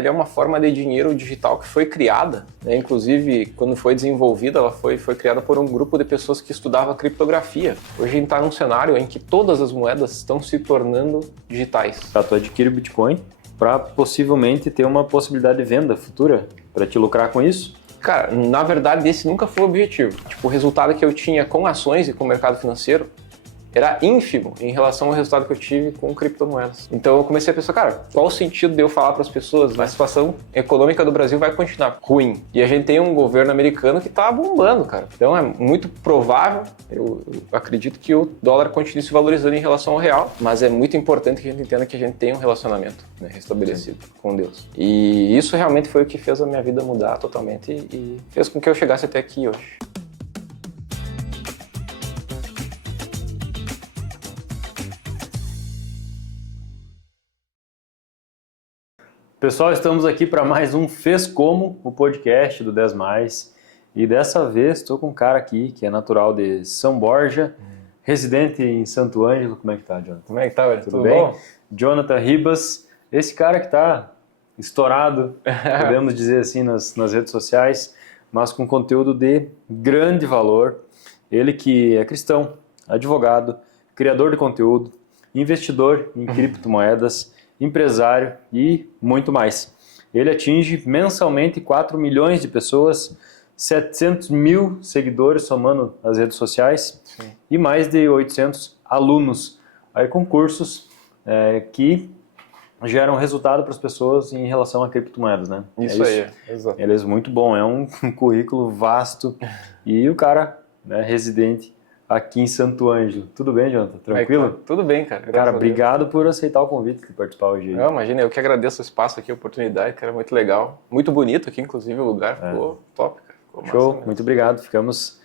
Ele é uma forma de dinheiro digital que foi criada, né? Inclusive, quando foi desenvolvida, ela foi criada por um grupo de pessoas que estudava criptografia. Hoje a gente está num cenário em que todas as moedas estão se tornando digitais. Tu adquire o Bitcoin para possivelmente ter uma possibilidade de venda futura, para te lucrar com isso? Cara, na verdade esse nunca foi o objetivo. Tipo, o resultado que eu tinha com ações e com o mercado financeiro era ínfimo em relação ao resultado que eu tive com criptomoedas. Então eu comecei a pensar, cara, qual o sentido de eu falar para as pessoas, a situação econômica do Brasil vai continuar ruim. E a gente tem um governo americano que tá bombando, cara. Então é muito provável, eu acredito que o dólar continue se valorizando em relação ao real, mas é muito importante que a gente entenda que a gente tem um relacionamento, né, restabelecido com Deus. E isso realmente foi o que fez a minha vida mudar totalmente e fez com que eu chegasse até aqui hoje. Pessoal, estamos aqui para mais um Fez Como, o podcast do 10+. E dessa vez estou com um cara aqui que é natural de São Borja, residente em Santo Ângelo. Como é que tá, Jonathan? Como é que tá, velho? Tudo bem? Bom? Jonathan Ribas, esse cara que está estourado, podemos dizer assim, nas redes sociais, mas com conteúdo de grande valor. Ele que é cristão, advogado, criador de conteúdo, investidor em criptomoedas, empresário e muito mais. Ele atinge mensalmente 4 milhões de pessoas, 700 mil seguidores somando as redes sociais. Sim. E mais de 800 alunos aí com cursos que geram resultado para as pessoas em relação a criptomoedas, né? Isso aí, exato. Ele é muito bom, é um currículo vasto e o cara, né, residente aqui em Santo Ângelo. Tudo bem, Jonathan? Tranquilo? Tudo bem, cara. Cara, obrigado por aceitar o convite de participar hoje. Não, imagina, eu que agradeço o espaço aqui, a oportunidade, cara, muito legal. Muito bonito aqui, inclusive, o lugar ficou top, cara. Ficou show, muito obrigado. Ficamos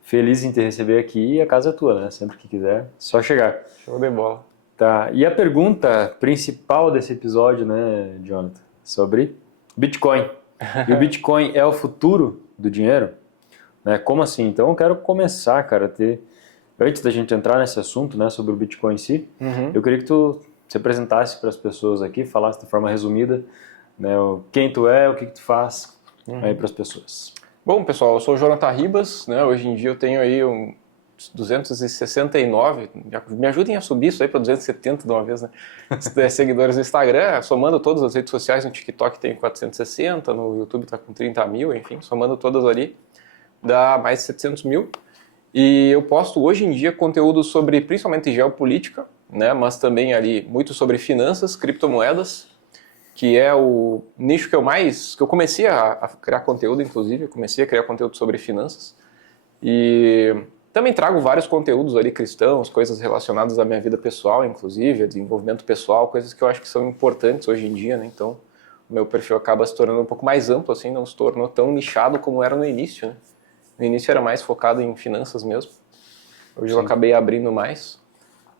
felizes em te receber aqui e a casa é tua, né? Sempre que quiser, só chegar. Show de bola. Tá, e a pergunta principal desse episódio, né, Jonathan? Sobre Bitcoin. E o Bitcoin é o futuro do dinheiro? Né? Como assim? Então eu quero começar, cara, antes da gente entrar nesse assunto, né, sobre o Bitcoin em si, eu queria que tu se apresentasse para as pessoas aqui, falasse de forma resumida, né, quem tu é, o que tu faz aí para as pessoas. Bom, pessoal, eu sou o Jonathan Ribas, né, hoje em dia eu tenho aí 269, me ajudem a subir isso aí para 270 de uma vez, né, seguidores no Instagram, somando todas as redes sociais, no TikTok tem 460, no YouTube tá com 30 mil, enfim, somando todas ali, dá mais de 700 mil. E eu posto hoje em dia conteúdo sobre principalmente geopolítica, né, mas também ali muito sobre finanças, criptomoedas, que é o nicho que eu comecei a criar conteúdo, inclusive, eu comecei a criar conteúdo sobre finanças. E também trago vários conteúdos ali cristãos, coisas relacionadas à minha vida pessoal, inclusive, a desenvolvimento pessoal, coisas que eu acho que são importantes hoje em dia, né? Então, o meu perfil acaba se tornando um pouco mais amplo, assim, não se tornou tão nichado como era no início, né? No início era mais focado em finanças mesmo. Hoje eu acabei abrindo mais.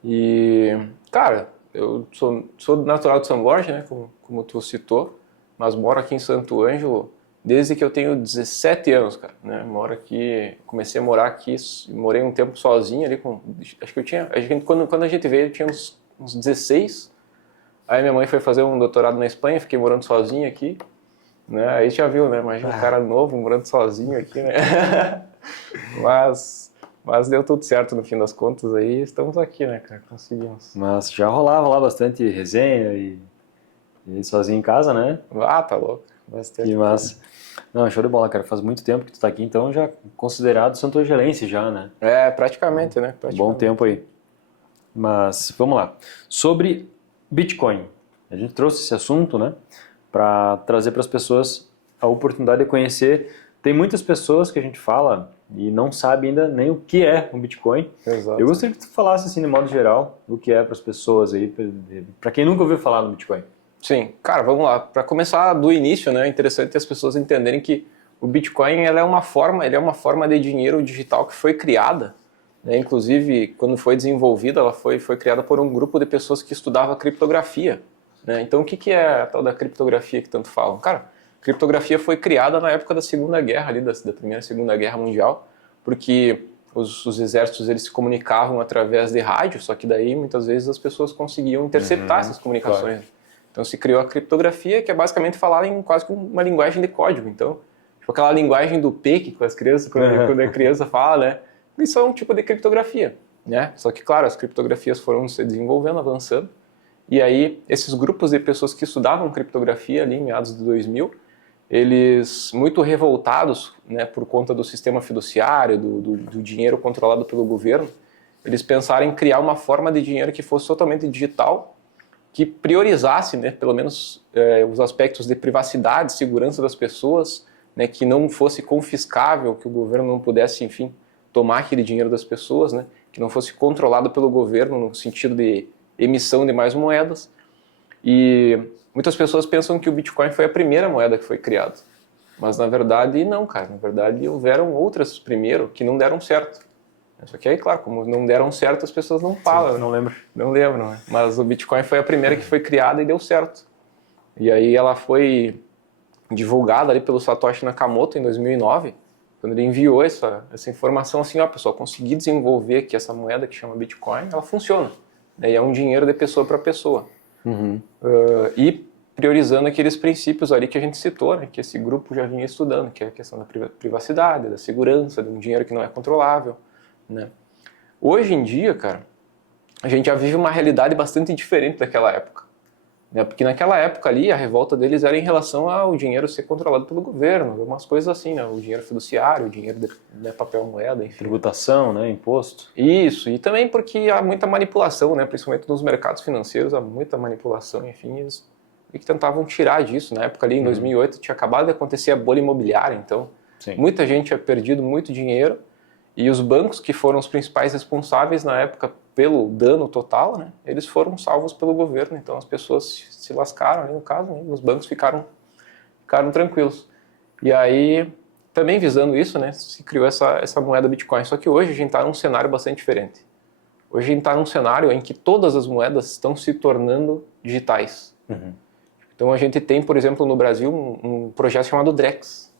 E, cara, eu sou natural de São Borja, né, como tu citou, mas moro aqui em Santo Ângelo desde que eu tenho 17 anos, cara, né? Moro aqui, comecei a morar aqui, morei um tempo sozinho ali acho que eu tinha, quando a gente veio eu tinha uns 16. Aí minha mãe foi fazer um doutorado na Espanha, fiquei morando sozinho aqui. Né? Aí já viu, né? Imagina um cara novo morando sozinho aqui, né? mas deu tudo certo no fim das contas aí, estamos aqui, né, cara? Conseguimos. Mas já rolava lá bastante resenha e sozinho em casa, né? Ah, tá louco. Bastante. Que massa. Não, show de bola, cara. Faz muito tempo que tu tá aqui, então já considerado santo-angelense já, né? É, praticamente, né? Bom tempo aí. Mas, vamos lá. Sobre Bitcoin. A gente trouxe esse assunto, né? Para trazer para as pessoas a oportunidade de conhecer. Tem muitas pessoas que a gente fala e não sabe ainda nem o que é um Bitcoin. Exato. Eu gostaria que tu falasse assim, de modo geral, o que é para as pessoas aí, para quem nunca ouviu falar no Bitcoin. Sim, cara, vamos lá. Para começar do início, né, é interessante as pessoas entenderem que o Bitcoin ele é uma forma de dinheiro digital que foi criada, né, inclusive quando foi desenvolvida, ela foi criada por um grupo de pessoas que estudava criptografia. Né? Então o que é a tal da criptografia que tanto falam? Cara, criptografia foi criada na época da Segunda Guerra, ali, da Primeira e Segunda Guerra Mundial, porque os exércitos eles se comunicavam através de rádio, só que daí muitas vezes as pessoas conseguiam interceptar essas comunicações. Claro. Então se criou a criptografia, que é basicamente falar em quase que uma linguagem de código. Então, tipo aquela linguagem do P que as crianças, quando a criança fala, né? Isso é um tipo de criptografia, né? Só que, claro, as criptografias foram se desenvolvendo, avançando. E aí, esses grupos de pessoas que estudavam criptografia ali em meados de 2000, eles, muito revoltados, né, por conta do sistema fiduciário, do dinheiro controlado pelo governo, eles pensaram em criar uma forma de dinheiro que fosse totalmente digital, que priorizasse, né, pelo menos os aspectos de privacidade, segurança das pessoas, né, que não fosse confiscável, que o governo não pudesse, enfim, tomar aquele dinheiro das pessoas, né, que não fosse controlado pelo governo no sentido de emissão de mais moedas. E muitas pessoas pensam que o Bitcoin foi a primeira moeda que foi criada. Mas na verdade não, cara. Na verdade houveram outras primeiro que não deram certo. Só que aí, claro, como não deram certo, as pessoas não falam. Sim, não lembro. Não lembram, né? Mas o Bitcoin foi a primeira que foi criada e deu certo. E aí ela foi divulgada ali pelo Satoshi Nakamoto em 2009, quando ele enviou essa informação assim, ó, pessoal, consegui desenvolver aqui essa moeda que chama Bitcoin, ela funciona. E é um dinheiro de pessoa para pessoa. E priorizando aqueles princípios ali que a gente citou, né, que esse grupo já vinha estudando, que é a questão da privacidade, da segurança, de um dinheiro que não é controlável, né. Hoje em dia, cara, a gente já vive uma realidade bastante diferente daquela época, né, porque naquela época ali a revolta deles era em relação ao dinheiro ser controlado pelo governo, umas coisas assim, né, o dinheiro fiduciário, o dinheiro de papel moeda, enfim. Tributação, né, imposto. Isso, e também porque há muita manipulação, né, principalmente nos mercados financeiros, há muita manipulação, enfim, eles que tentavam tirar disso. Na época ali, em 2008, tinha acabado de acontecer a bolha imobiliária, então Sim. muita gente tinha perdido muito dinheiro e os bancos, que foram os principais responsáveis na época pelo dano total, né, eles foram salvos pelo governo, então as pessoas se lascaram ali no caso, né, os bancos ficaram tranquilos. E aí, também visando isso, né, se criou essa moeda Bitcoin. Só que hoje a gente está num cenário bastante diferente. Hoje a gente está num cenário em que todas as moedas estão se tornando digitais. Então a gente tem, por exemplo, no Brasil, um projeto chamado Drex,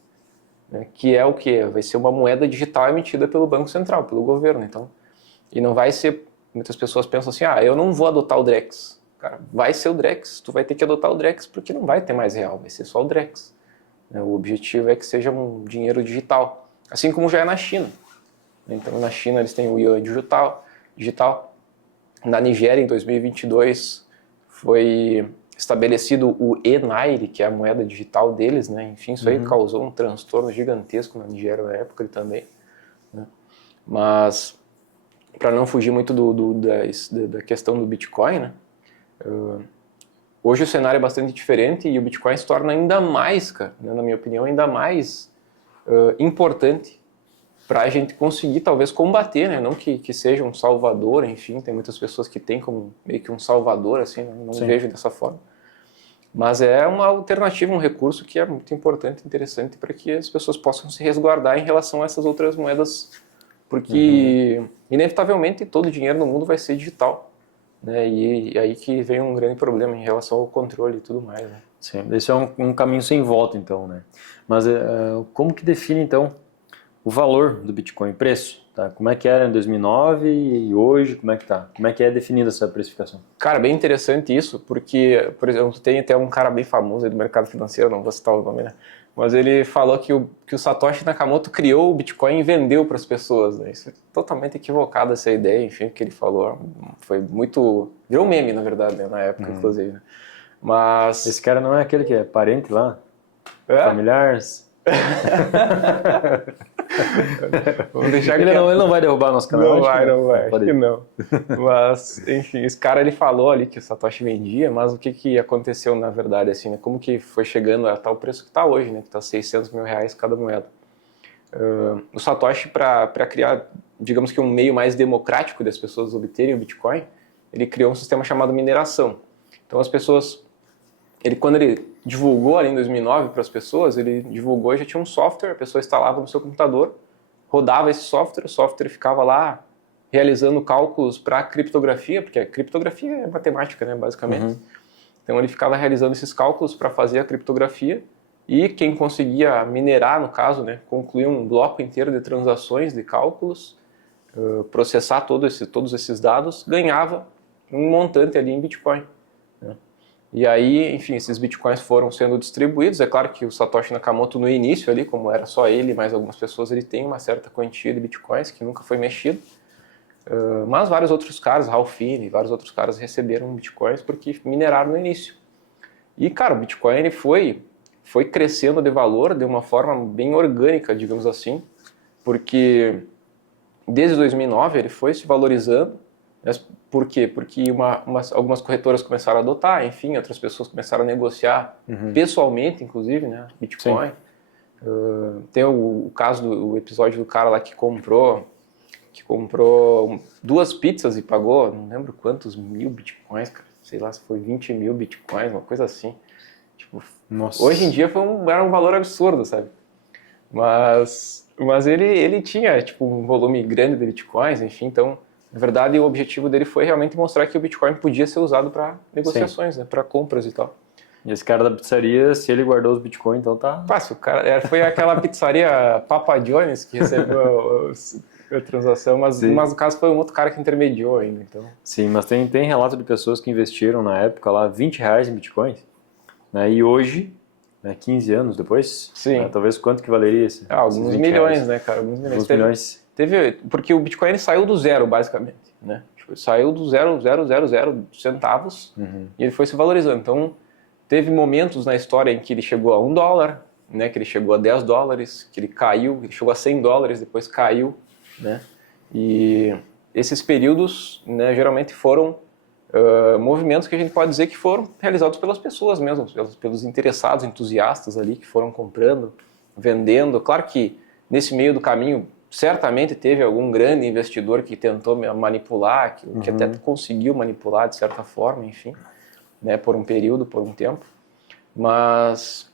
né, que é o quê? Vai ser uma moeda digital emitida pelo Banco Central, pelo governo. Então, e não vai ser... Muitas pessoas pensam assim, eu não vou adotar o Drex. Cara, vai ser o Drex, tu vai ter que adotar o Drex porque não vai ter mais real, vai ser só o Drex. O objetivo é que seja um dinheiro digital, assim como já é na China. Então, na China eles têm o yuan digital. Na Nigéria, em 2022, foi estabelecido o e-Naira, que é a moeda digital deles, né? Enfim, isso aí causou um transtorno gigantesco na Nigéria na época também, né? Mas, para não fugir muito da questão do Bitcoin, né? Hoje o cenário é bastante diferente e o Bitcoin se torna ainda mais, cara, né, na minha opinião, ainda mais importante para a gente conseguir talvez combater, né? Não que seja um salvador, enfim, tem muitas pessoas que têm como meio que um salvador, assim, não vejo dessa forma. Mas é uma alternativa, um recurso que é muito importante, interessante para que as pessoas possam se resguardar em relação a essas outras moedas, porque inevitavelmente todo o dinheiro no mundo vai ser digital. Né, e aí que vem um grande problema em relação ao controle e tudo mais, né? Sim, esse é um caminho sem volta, então, né? Mas como que define, então, o valor do Bitcoin, preço? Tá? Como é que era em 2009 e hoje, como é que tá? Como é que é definida essa precificação? Cara, bem interessante isso, porque, por exemplo, tem até um cara bem famoso aí do mercado financeiro, não vou citar o nome, né? Mas ele falou que o Satoshi Nakamoto criou o Bitcoin e vendeu para as pessoas, né? Isso é totalmente equivocado, essa ideia, enfim, o que ele falou foi muito... Virou um meme, na verdade, né? Na época, inclusive. Né? Mas... Esse cara não é aquele que é parente lá? Familiares? Vamos deixar ele não vai derrubar nosso canal? Não vai, acho que não. Mas, enfim, esse cara ele falou ali que o Satoshi vendia, mas o que aconteceu na verdade, assim, né? Como que foi chegando a tal preço que está hoje, né? Que está 600 mil reais cada moeda. O Satoshi, para criar, digamos que um meio mais democrático das pessoas obterem o Bitcoin, ele criou um sistema chamado mineração. Então as pessoas... Quando ele divulgou ali em 2009 para as pessoas, ele divulgou e já tinha um software, a pessoa instalava no seu computador, rodava esse software, o software ficava lá realizando cálculos para criptografia, porque a criptografia é matemática, né, basicamente. Então ele ficava realizando esses cálculos para fazer a criptografia e quem conseguia minerar, no caso, né, concluir um bloco inteiro de transações, de cálculos, processar todos esses dados, ganhava um montante ali em Bitcoin. Né? E aí, enfim, esses bitcoins foram sendo distribuídos. É claro que o Satoshi Nakamoto, no início ali, como era só ele e mais algumas pessoas, ele tem uma certa quantia de bitcoins que nunca foi mexido. Mas vários outros caras, Ralph Finney, vários outros caras receberam bitcoins porque mineraram no início. E, cara, o Bitcoin ele foi crescendo de valor de uma forma bem orgânica, digamos assim, porque desde 2009 ele foi se valorizando. Por quê? Porque algumas corretoras começaram a adotar, enfim, outras pessoas começaram a negociar pessoalmente, inclusive, né, Bitcoin. Tem o caso do episódio do cara lá que comprou 2 pizzas e pagou, não lembro quantos mil bitcoins, cara. Sei lá se foi 20 mil bitcoins, uma coisa assim. Tipo, Nossa. hoje em dia era um valor absurdo, sabe? Mas ele tinha tipo, um volume grande de bitcoins, enfim, então, na verdade, o objetivo dele foi realmente mostrar que o Bitcoin podia ser usado para negociações, né, para compras e tal. E esse cara da pizzaria, se ele guardou os bitcoins, então tá... Fácil, o cara, foi aquela pizzaria Papa John's que recebeu a transação, mas no caso foi um outro cara que intermediou ainda, então... Sim, mas tem relato de pessoas que investiram na época lá R$20 em bitcoins, né, e hoje, né, 15 anos depois, né, talvez quanto que valeria esse? Alguns milhões, né, cara, alguns milhões. Porque o Bitcoin ele saiu do zero, basicamente, né? Tipo, ele saiu do 0,000 centavos e ele foi se valorizando. Então, teve momentos na história em que ele chegou a $1, né? Que ele chegou a $10, que ele caiu, ele chegou a $100, depois caiu, né? E esses períodos, né, geralmente foram movimentos que a gente pode dizer que foram realizados pelas pessoas mesmo, pelos interessados, entusiastas ali que foram comprando, vendendo. Claro que nesse meio do caminho certamente teve algum grande investidor que tentou manipular, que até conseguiu manipular de certa forma, enfim, né, por um período, por um tempo. Mas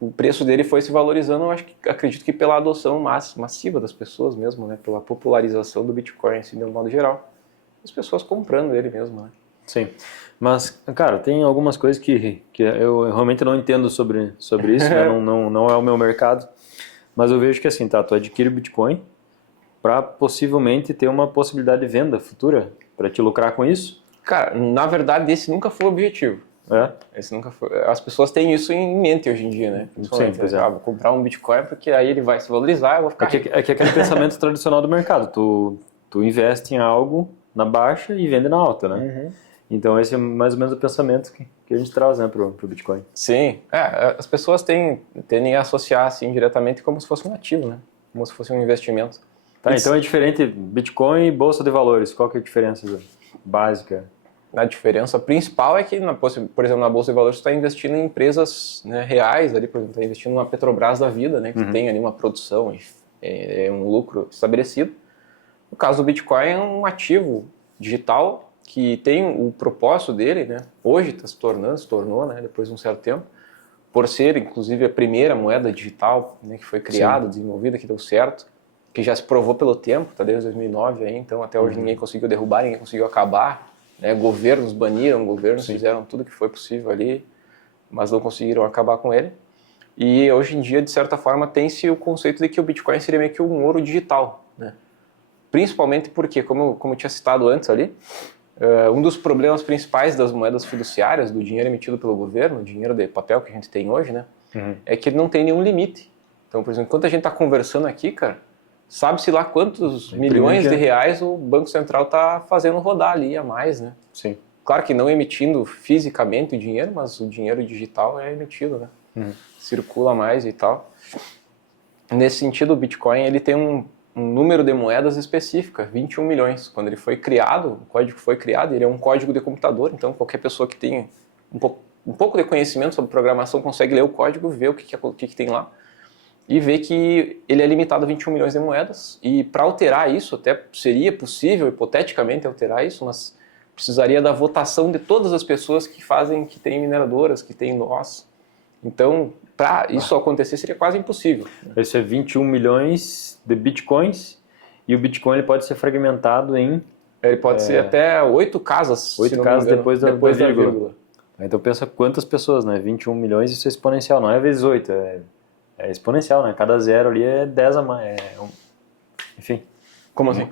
o preço dele foi se valorizando, acredito que pela adoção massiva das pessoas mesmo, né, pela popularização do Bitcoin, assim, de um modo geral. As pessoas comprando ele mesmo, né? Sim, mas, cara, tem algumas coisas que eu realmente não entendo sobre isso, né? Não é o meu mercado, mas eu vejo que assim, tá, tu adquire o Bitcoin para possivelmente ter uma possibilidade de venda futura, para te lucrar com isso? Cara, na verdade esse nunca foi o objetivo. Esse nunca foi. As pessoas têm isso em mente hoje em dia, né? Sim, pois é. Vou comprar um Bitcoin porque aí ele vai se valorizar, eu vou ficar rico. É que aquele pensamento tradicional do mercado, tu investe em algo na baixa e vende na alta, né? Então esse é mais ou menos o pensamento que a gente traz, né, pro Bitcoin. Sim, as pessoas tendem a associar assim diretamente como se fosse um ativo, né? Como se fosse um investimento. Tá, então é diferente Bitcoin e Bolsa de Valores, qual que é a diferença básica? A diferença principal é que, por exemplo, na Bolsa de Valores você está investindo em empresas, né, reais, ali, por exemplo, está investindo numa Petrobras da vida, né, que tem ali uma produção, um lucro estabelecido. No caso do Bitcoin é um ativo digital que tem o propósito dele, né, hoje se tornou, né, depois de um certo tempo, por ser, inclusive, a primeira moeda digital, né, que foi criada, desenvolvida, que deu certo, que já se provou pelo tempo, tá desde 2009 aí, então até hoje ninguém conseguiu derrubar, ninguém conseguiu acabar, né? Governos baniram, governos fizeram tudo que foi possível ali, mas não conseguiram acabar com ele. E hoje em dia, de certa forma, tem-se o conceito de que o Bitcoin seria meio que um ouro digital, né? Principalmente porque, como eu tinha citado antes ali, um dos problemas principais das moedas fiduciárias, do dinheiro emitido pelo governo, o dinheiro de papel que a gente tem hoje, né? É que ele não tem nenhum limite. Então, por exemplo, enquanto a gente está conversando aqui, cara, sabe-se lá quantos milhões de reais o Banco Central está fazendo rodar ali a mais, né? Sim. Claro que não emitindo fisicamente o dinheiro, mas o dinheiro digital é emitido, né? Circula mais e tal. Nesse sentido, o Bitcoin ele tem um número de moedas específica, 21 milhões. Quando ele foi criado, o código foi criado, ele é um código de computador, então qualquer pessoa que tenha um pouco de conhecimento sobre programação consegue ler o código, ver o que tem lá, e ver que ele é limitado a 21 milhões de moedas, e para alterar isso, até seria possível, hipoteticamente, alterar isso, mas precisaria da votação de todas as pessoas que têm mineradoras, que têm nós. Então, para isso acontecer, seria quase impossível. Esse é 21 milhões de bitcoins, e o Bitcoin ele pode ser fragmentado em... Ele pode ser até 8 casas, 8 casas depois da vírgula. Então pensa quantas pessoas, né? 21 milhões, isso é exponencial, não é vezes 8, é exponencial, né? Cada zero ali é 10 a mais. Enfim. Como assim?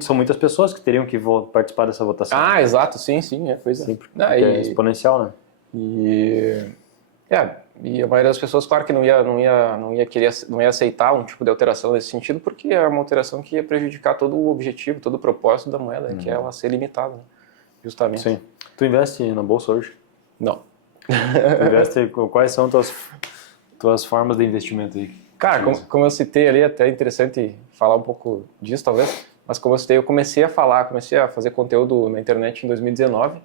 São muitas pessoas que teriam que participar dessa votação. Ah, exato, sim, pois é. Sim, porque é exponencial, né? E a maioria das pessoas, claro que não ia aceitar um tipo de alteração nesse sentido, porque é uma alteração que ia prejudicar todo o objetivo, todo o propósito da moeda, que é ela ser limitada, né? Justamente. Sim. Tu investe na bolsa hoje? Não. Tu investe, quais são tuas formas de investimento aí? Cara, como eu citei ali, até é interessante falar um pouco disso, talvez, mas como eu citei, eu comecei a fazer conteúdo na internet em 2019,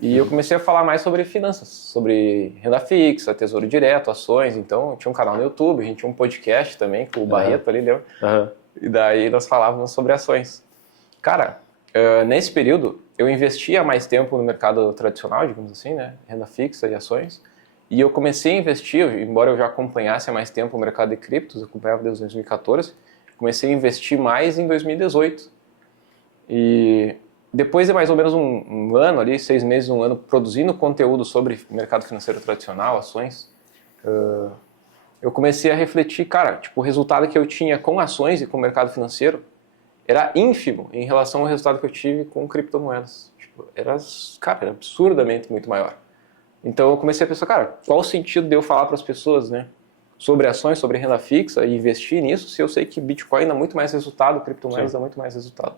e eu comecei a falar mais sobre finanças, sobre renda fixa, tesouro direto, ações. Então, eu tinha um canal no YouTube, a gente tinha um podcast também com o Barreto ali, lembra? E daí nós falávamos sobre ações. Cara, nesse período, eu investia mais tempo no mercado tradicional, digamos assim, né? Renda fixa e ações. E eu comecei a investir, embora eu já acompanhasse há mais tempo o mercado de criptos, eu acompanhava desde 2014, comecei a investir mais em 2018. E depois de mais ou menos um ano ali, 6 meses, um ano, produzindo conteúdo sobre mercado financeiro tradicional, ações, eu comecei a refletir, cara, tipo, o resultado que eu tinha com ações e com o mercado financeiro era ínfimo em relação ao resultado que eu tive com criptomoedas. Tipo, era absurdamente muito maior. Então eu comecei a pensar, cara, qual o sentido de eu falar para as pessoas, né, sobre ações, sobre renda fixa e investir nisso, se eu sei que Bitcoin dá muito mais resultado, criptomoedas dá muito mais resultado.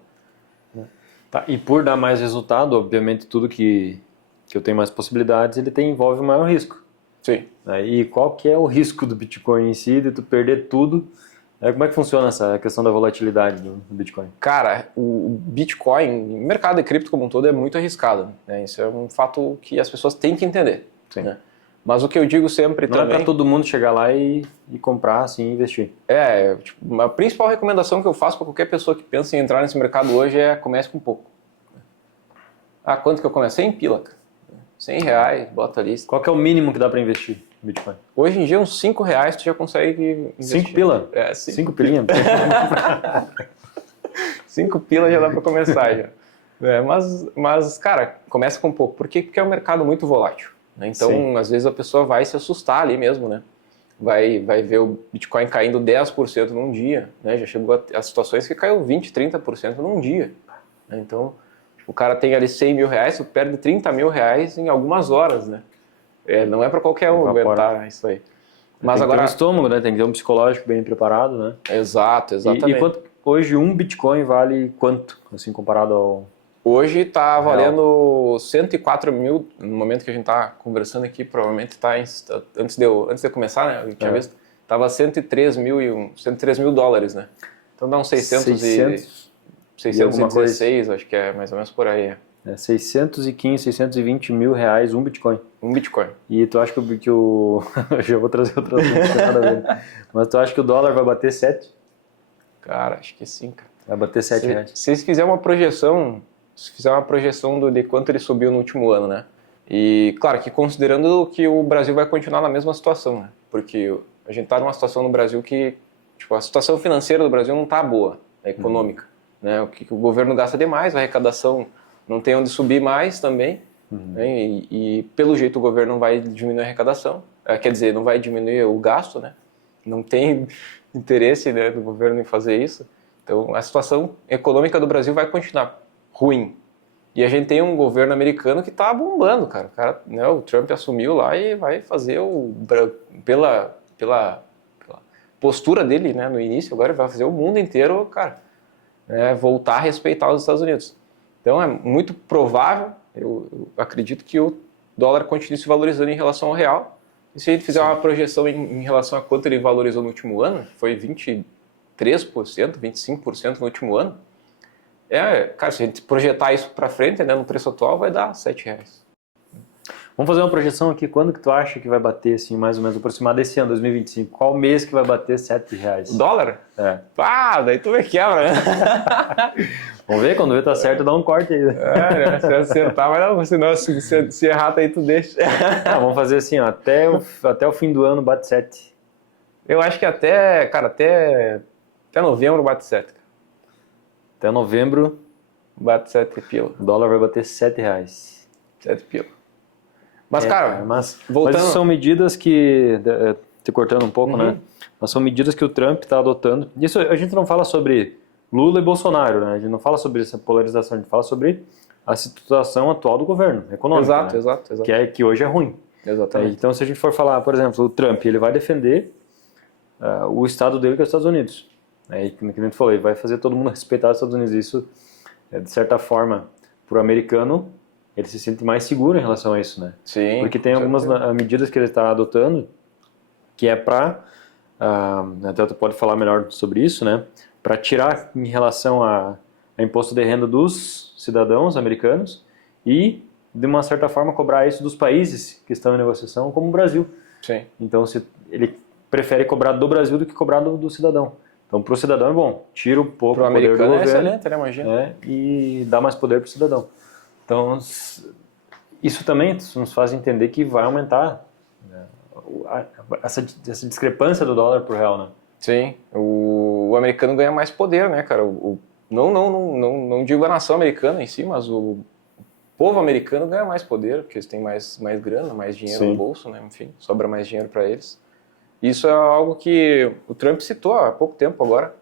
Tá, e por dar mais resultado, obviamente tudo que eu tenho mais possibilidades, ele envolve um maior risco. Sim. E qual que é o risco do Bitcoin em si, de tu perder tudo? Como é que funciona essa questão da volatilidade do Bitcoin? Cara, o Bitcoin, o mercado de cripto como um todo é muito arriscado, né? Isso é um fato que as pessoas têm que entender. Sim. Né? Mas o que eu digo sempre não também... Não é para todo mundo chegar lá e comprar, assim, investir. Tipo, a principal recomendação que eu faço para qualquer pessoa que pensa em entrar nesse mercado hoje é comece com pouco. Ah, quanto que eu começo? 100 pila, cara. 100 reais, bota ali. Qual que é o mínimo que dá para investir no Bitcoin? Hoje em dia, uns 5 reais tu já consegue investir. 5 pila? 5 pilinha? 5 pila já dá para começar já. Mas, cara, começa com pouco. Por quê? Porque é um mercado muito volátil. Né? Então, Sim. Às vezes a pessoa vai se assustar ali mesmo, né? Vai ver o Bitcoin caindo 10% num dia. Né? Já chegou a situações que caiu 20%, 30% num dia. Né? Então, o cara tem ali 100 mil reais, tu perde 30 mil reais em algumas horas, né? Não é para qualquer um aguentar isso aí. Mas tem agora que ter um estômago, né? Tem que ter um psicológico bem preparado, né? Exatamente. E hoje um Bitcoin vale quanto, assim, comparado ao... Hoje está valendo 104 mil, no momento que a gente está conversando aqui, provavelmente está, antes de eu começar, né? Eu tinha visto, estava 103 mil dólares, né? Então dá uns 616, acho que é mais ou menos por aí. 615, 620 mil reais um Bitcoin. Um Bitcoin. E tu acha que o... Eu já vou trazer outra coisa. Mas tu acha que o dólar vai bater 7? Cara, acho que sim, cara. Vai bater 7 reais. Se você fizer uma projeção, de quanto ele subiu no último ano, né? E, claro, que considerando que o Brasil vai continuar na mesma situação, né? Porque a gente está numa situação no Brasil que, tipo, a situação financeira do Brasil não está boa, econômica. Né? O governo gasta demais, a arrecadação não tem onde subir mais também, né? E pelo jeito o governo não vai diminuir a arrecadação, quer dizer, não vai diminuir o gasto, né? Não tem interesse, né, do governo em fazer isso. Então a situação econômica do Brasil vai continuar ruim. E a gente tem um governo americano que está bombando, cara. Né, o Trump assumiu lá e vai fazer pela postura dele, né, no início, agora vai fazer o mundo inteiro, cara, voltar a respeitar os Estados Unidos. Então é muito provável, eu acredito que o dólar continue se valorizando em relação ao real. E se a gente fizer uma projeção em relação a quanto ele valorizou no último ano, foi 23%, 25% no último ano. Cara, se a gente projetar isso para frente, né, no preço atual, vai dar 7 reais. Vamos fazer uma projeção aqui. Quando que tu acha que vai bater, assim, mais ou menos aproximado desse ano, 2025? Qual mês que vai bater 7 reais? O dólar? Daí tu me quebra, né? Vamos ver, quando vê tá certo, dá um corte aí. Né? Se acertar, mas não, senão se errar, aí tu deixa. Vamos fazer assim, ó, até o fim do ano bate 7. Eu acho que até novembro bate 7. Até novembro bate 7 pila. O dólar vai bater 7 reais. 7 pila. Mas, cara, voltando... Mas são medidas que, te cortando um pouco, né? Mas são medidas que o Trump está adotando. Isso a gente não fala sobre Lula e Bolsonaro, né? A gente não fala sobre essa polarização, a gente fala sobre a situação atual do governo econômico, Exato, né? exato. Que hoje é ruim. Exatamente. Então, se a gente for falar, por exemplo, o Trump, ele vai defender o estado dele, que é os Estados Unidos. E como a gente falou, ele vai fazer todo mundo respeitar os Estados Unidos. Isso, de certa forma, para o americano, ele se sente mais seguro em relação a isso, né? Sim. Porque tem algumas medidas que ele está adotando que é para, até tu pode falar melhor sobre isso, né? Para tirar em relação a imposto de renda dos cidadãos americanos e, de uma certa forma, cobrar isso dos países que estão em negociação, como o Brasil. Sim. Então, ele prefere cobrar do Brasil do que cobrar do cidadão. Então, para o cidadão é bom, tira um pouco o poder do governo. É excelente, né, imagina. E dá mais poder para o cidadão. Então, isso também nos faz entender que vai aumentar, né, essa discrepância do dólar para o real, né? Sim, o americano ganha mais poder, né, cara? Não digo a nação americana em si, mas o povo americano ganha mais poder, porque eles têm mais grana, mais dinheiro no bolso, né? Enfim, sobra mais dinheiro para eles. Isso é algo que o Trump citou há pouco tempo agora,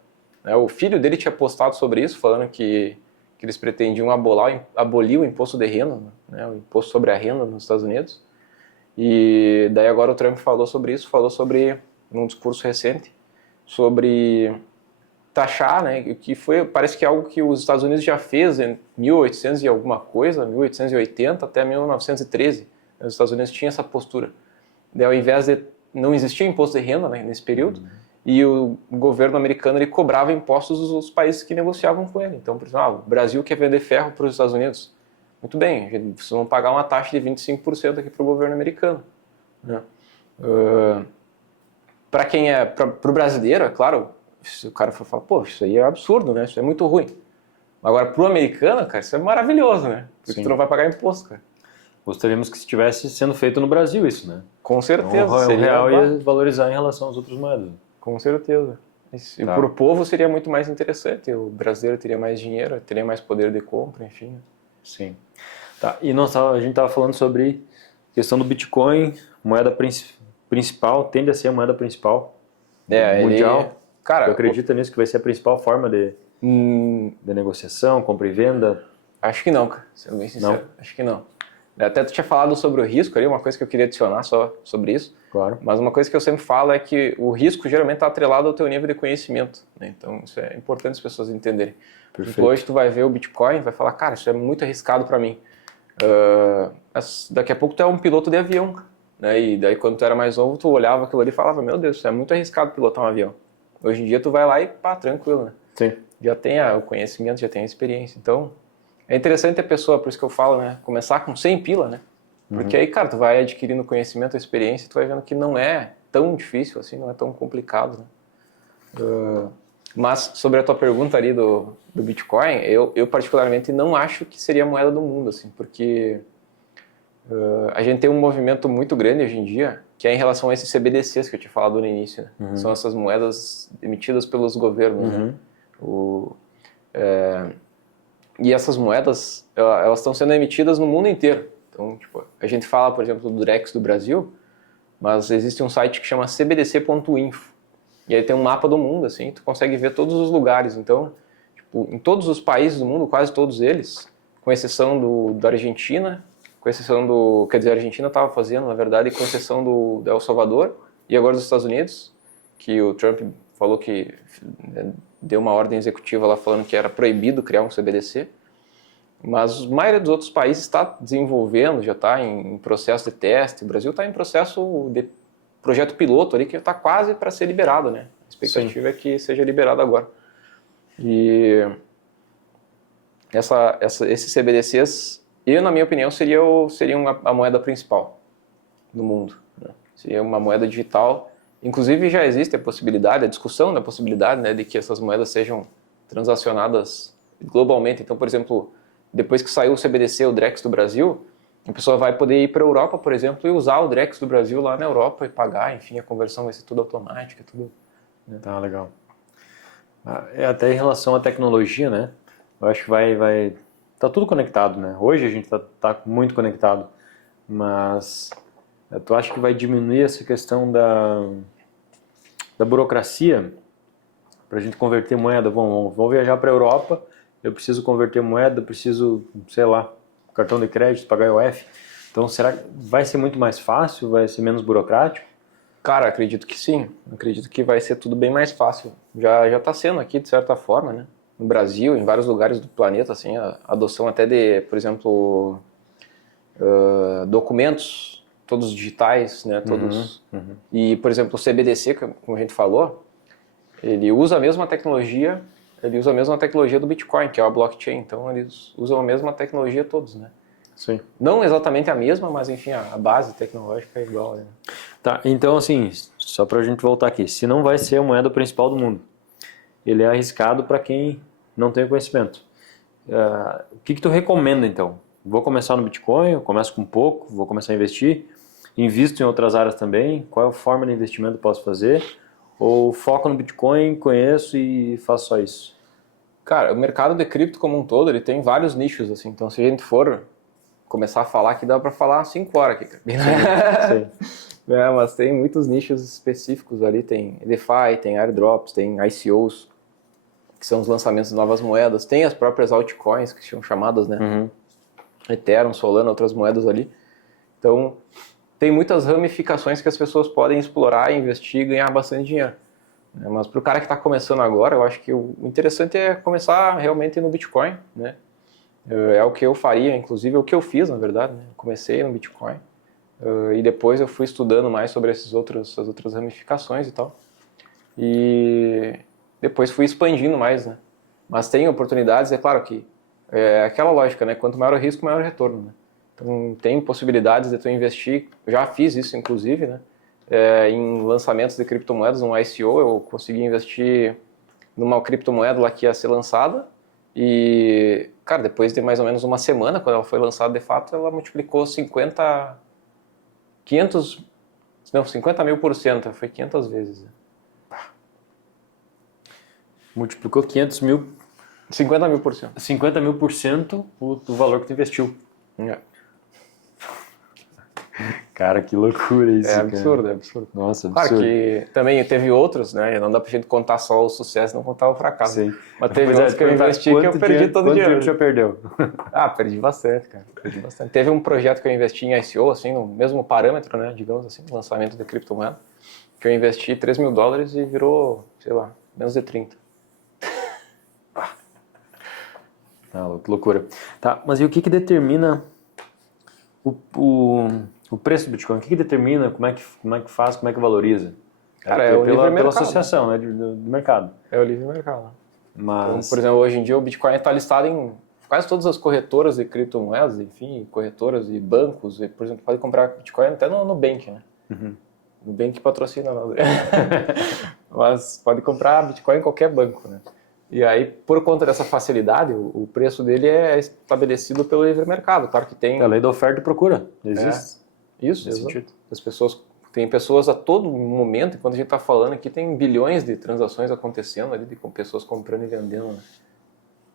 né? O filho dele tinha postado sobre isso, falando que eles pretendiam abolir o imposto de renda, né? O imposto sobre a renda nos Estados Unidos. E daí agora o Trump falou sobre isso, num discurso recente, sobre taxar, né, que parece que é algo que os Estados Unidos já fez em 1800 e alguma coisa, 1880 até 1913. Os Estados Unidos tinham essa postura. Daí, ao invés de não existia imposto de renda, né, nesse período, e o governo americano ele cobrava impostos dos países que negociavam com ele. Então, por exemplo, o Brasil quer vender ferro para os Estados Unidos. Muito bem, vocês vão pagar uma taxa de 25% aqui para o governo americano. Né? Para o brasileiro, é claro, se o cara for falar, pô, isso aí é absurdo, né? Isso é muito ruim. Agora, para o americano, cara, isso é maravilhoso, né? Porque tu não vai pagar imposto, cara. Gostaríamos que estivesse sendo feito no Brasil isso, né? Com certeza. O real ia valorizar em relação às outras moedas. Com certeza. E para o povo seria muito mais interessante. O brasileiro teria mais dinheiro, teria mais poder de compra, enfim. Sim. Tá. E a gente estava falando sobre a questão do Bitcoin, moeda principal, tende a ser a moeda principal mundial. Cara, eu acredito nisso, que vai ser a principal forma de negociação, compra e venda? Acho que não, cara. Sendo bem sincero. Não? Acho que não. Até tu tinha falado sobre o risco ali, uma coisa que eu queria adicionar só sobre isso. Claro. Mas uma coisa que eu sempre falo é que o risco geralmente está atrelado ao teu nível de conhecimento. Né? Então isso é importante as pessoas entenderem. Perfeito. Hoje tu vai ver o Bitcoin, vai falar, cara, isso é muito arriscado para mim. Daqui a pouco tu é um piloto de avião. Né? E daí quando tu era mais novo, tu olhava aquilo ali e falava, meu Deus, isso é muito arriscado pilotar um avião. Hoje em dia tu vai lá e pá, tranquilo, né? Sim. Já tem o conhecimento, já tem a experiência. Então, é interessante a pessoa, por isso que eu falo, né? Começar com 100 pila, né? Porque aí, cara, tu vai adquirindo conhecimento, experiência, tu vai vendo que não é tão difícil assim, não é tão complicado, né? Mas, sobre a tua pergunta ali do Bitcoin, eu particularmente não acho que seria a moeda do mundo, assim, porque a gente tem um movimento muito grande hoje em dia, que é em relação a esses CBDCs que eu tinha falado no início, né? São essas moedas emitidas pelos governos, né? E essas moedas, elas estão sendo emitidas no mundo inteiro. Então, tipo, a gente fala, por exemplo, do Drex do Brasil, mas existe um site que chama cbdc.info. E aí tem um mapa do mundo, assim, tu consegue ver todos os lugares. Então, tipo, em todos os países do mundo, quase todos eles, com exceção da Argentina, com exceção quer dizer, a Argentina estava fazendo, na verdade, com exceção do El Salvador e agora dos Estados Unidos, que o Trump falou que deu uma ordem executiva lá falando que era proibido criar um CBDC, mas a maioria dos outros países está desenvolvendo, já está em processo de teste. O Brasil está em processo de projeto piloto ali que está quase para ser liberado, né? A expectativa é que seja liberado agora. E esses CBDCs, na minha opinião, seriam a moeda principal do mundo, né? Seria uma moeda digital. Inclusive já existe a discussão da possibilidade, né, de que essas moedas sejam transacionadas globalmente. Então, por exemplo, depois que saiu o CBDC, o Drex do Brasil, a pessoa vai poder ir para a Europa, por exemplo, e usar o Drex do Brasil lá na Europa e pagar, enfim, a conversão vai ser tudo automática, tudo. Né? Tá, legal. Até em relação à tecnologia, né? Eu acho que tá tudo conectado, né? Hoje a gente tá muito conectado, mas tu acha que vai diminuir essa questão da burocracia para a gente converter moeda. Vamos viajar para a Europa, eu preciso converter moeda, preciso, sei lá, cartão de crédito, pagar IOF. Então, será que vai ser muito mais fácil? Vai ser menos burocrático? Cara, acredito que sim. Acredito que vai ser tudo bem mais fácil. Já está sendo aqui, de certa forma, né? No Brasil, em vários lugares do planeta, assim, a adoção até de, por exemplo, documentos, todos digitais, né? Todos. E, por exemplo, o CBDC, como a gente falou, ele usa a mesma tecnologia, do Bitcoin, que é a blockchain. Então, eles usam a mesma tecnologia todos, né? Sim. Não exatamente a mesma, mas, enfim, a base tecnológica é igual, né? Tá, então assim, só para a gente voltar aqui, se não vai ser a moeda principal do mundo, ele é arriscado para quem não tem conhecimento. O que tu recomenda então? Vou começar no Bitcoin, eu começo com pouco, vou começar a investir, invisto em outras áreas também, qual é a forma de investimento que posso fazer? Ou foco no Bitcoin, conheço e faço só isso? Cara, o mercado de cripto como um todo, ele tem vários nichos, assim, então se a gente for começar a falar aqui, dá para falar 5 horas aqui, cara. Sim. Mas tem muitos nichos específicos ali, tem DeFi, tem airdrops, tem ICOs, que são os lançamentos de novas moedas, tem as próprias altcoins, que são chamadas, né? Ethereum, Solana, outras moedas ali. Então, tem muitas ramificações que as pessoas podem explorar, investir e ganhar bastante dinheiro. Mas para o cara que está começando agora, eu acho que o interessante é começar realmente no Bitcoin, né? É o que eu faria, inclusive, é o que eu fiz, na verdade, né? Comecei no Bitcoin. E depois eu fui estudando mais sobre essas outras ramificações e tal. E depois fui expandindo mais, né? Mas tem oportunidades, é claro que é aquela lógica, né? Quanto maior o risco, maior o retorno, né? Então tem possibilidades de tu investir, já fiz isso inclusive, né? Em lançamentos de criptomoedas, no ICO, eu consegui investir numa criptomoeda lá que ia ser lançada e, cara, depois de mais ou menos uma semana, quando ela foi lançada de fato, ela multiplicou 50 mil%, foi 500 vezes. Multiplicou 500 mil... 50 mil%. 50 mil% do valor que tu investiu. É. Cara, que loucura isso, É absurdo, é absurdo. Nossa, absurdo. Claro que também teve outros, né? Não dá pra gente contar só o sucesso, não contar o fracasso. Sim. Mas teve outros que eu investi que eu perdi todo o dinheiro. Quanto já perdeu? Perdi bastante, cara. Perdi bastante. Teve um projeto que eu investi em ICO, assim, no mesmo parâmetro, né? Digamos assim, lançamento de criptomoeda, que eu investi $3 mil e virou, sei lá, menos de 30. Que loucura. Tá, mas e o que determina o preço do Bitcoin? O que determina, como é que faz, como é que valoriza? Cara, é o livre mercado. Pela associação, né, do mercado. É o livre mercado. Mas... Então, por exemplo, hoje em dia o Bitcoin está listado em quase todas as corretoras de criptomoedas, enfim, corretoras e bancos. E, por exemplo, pode comprar Bitcoin até no Nubank, né? O Nubank patrocina nós. Mas pode comprar Bitcoin em qualquer banco, né? E aí, por conta dessa facilidade, o preço dele é estabelecido pelo livre mercado. Claro que tem... A lei da oferta e procura. Existe. Isso, exato. Tem pessoas a todo momento, enquanto a gente está falando aqui, tem bilhões de transações acontecendo ali, com pessoas comprando e vendendo, né?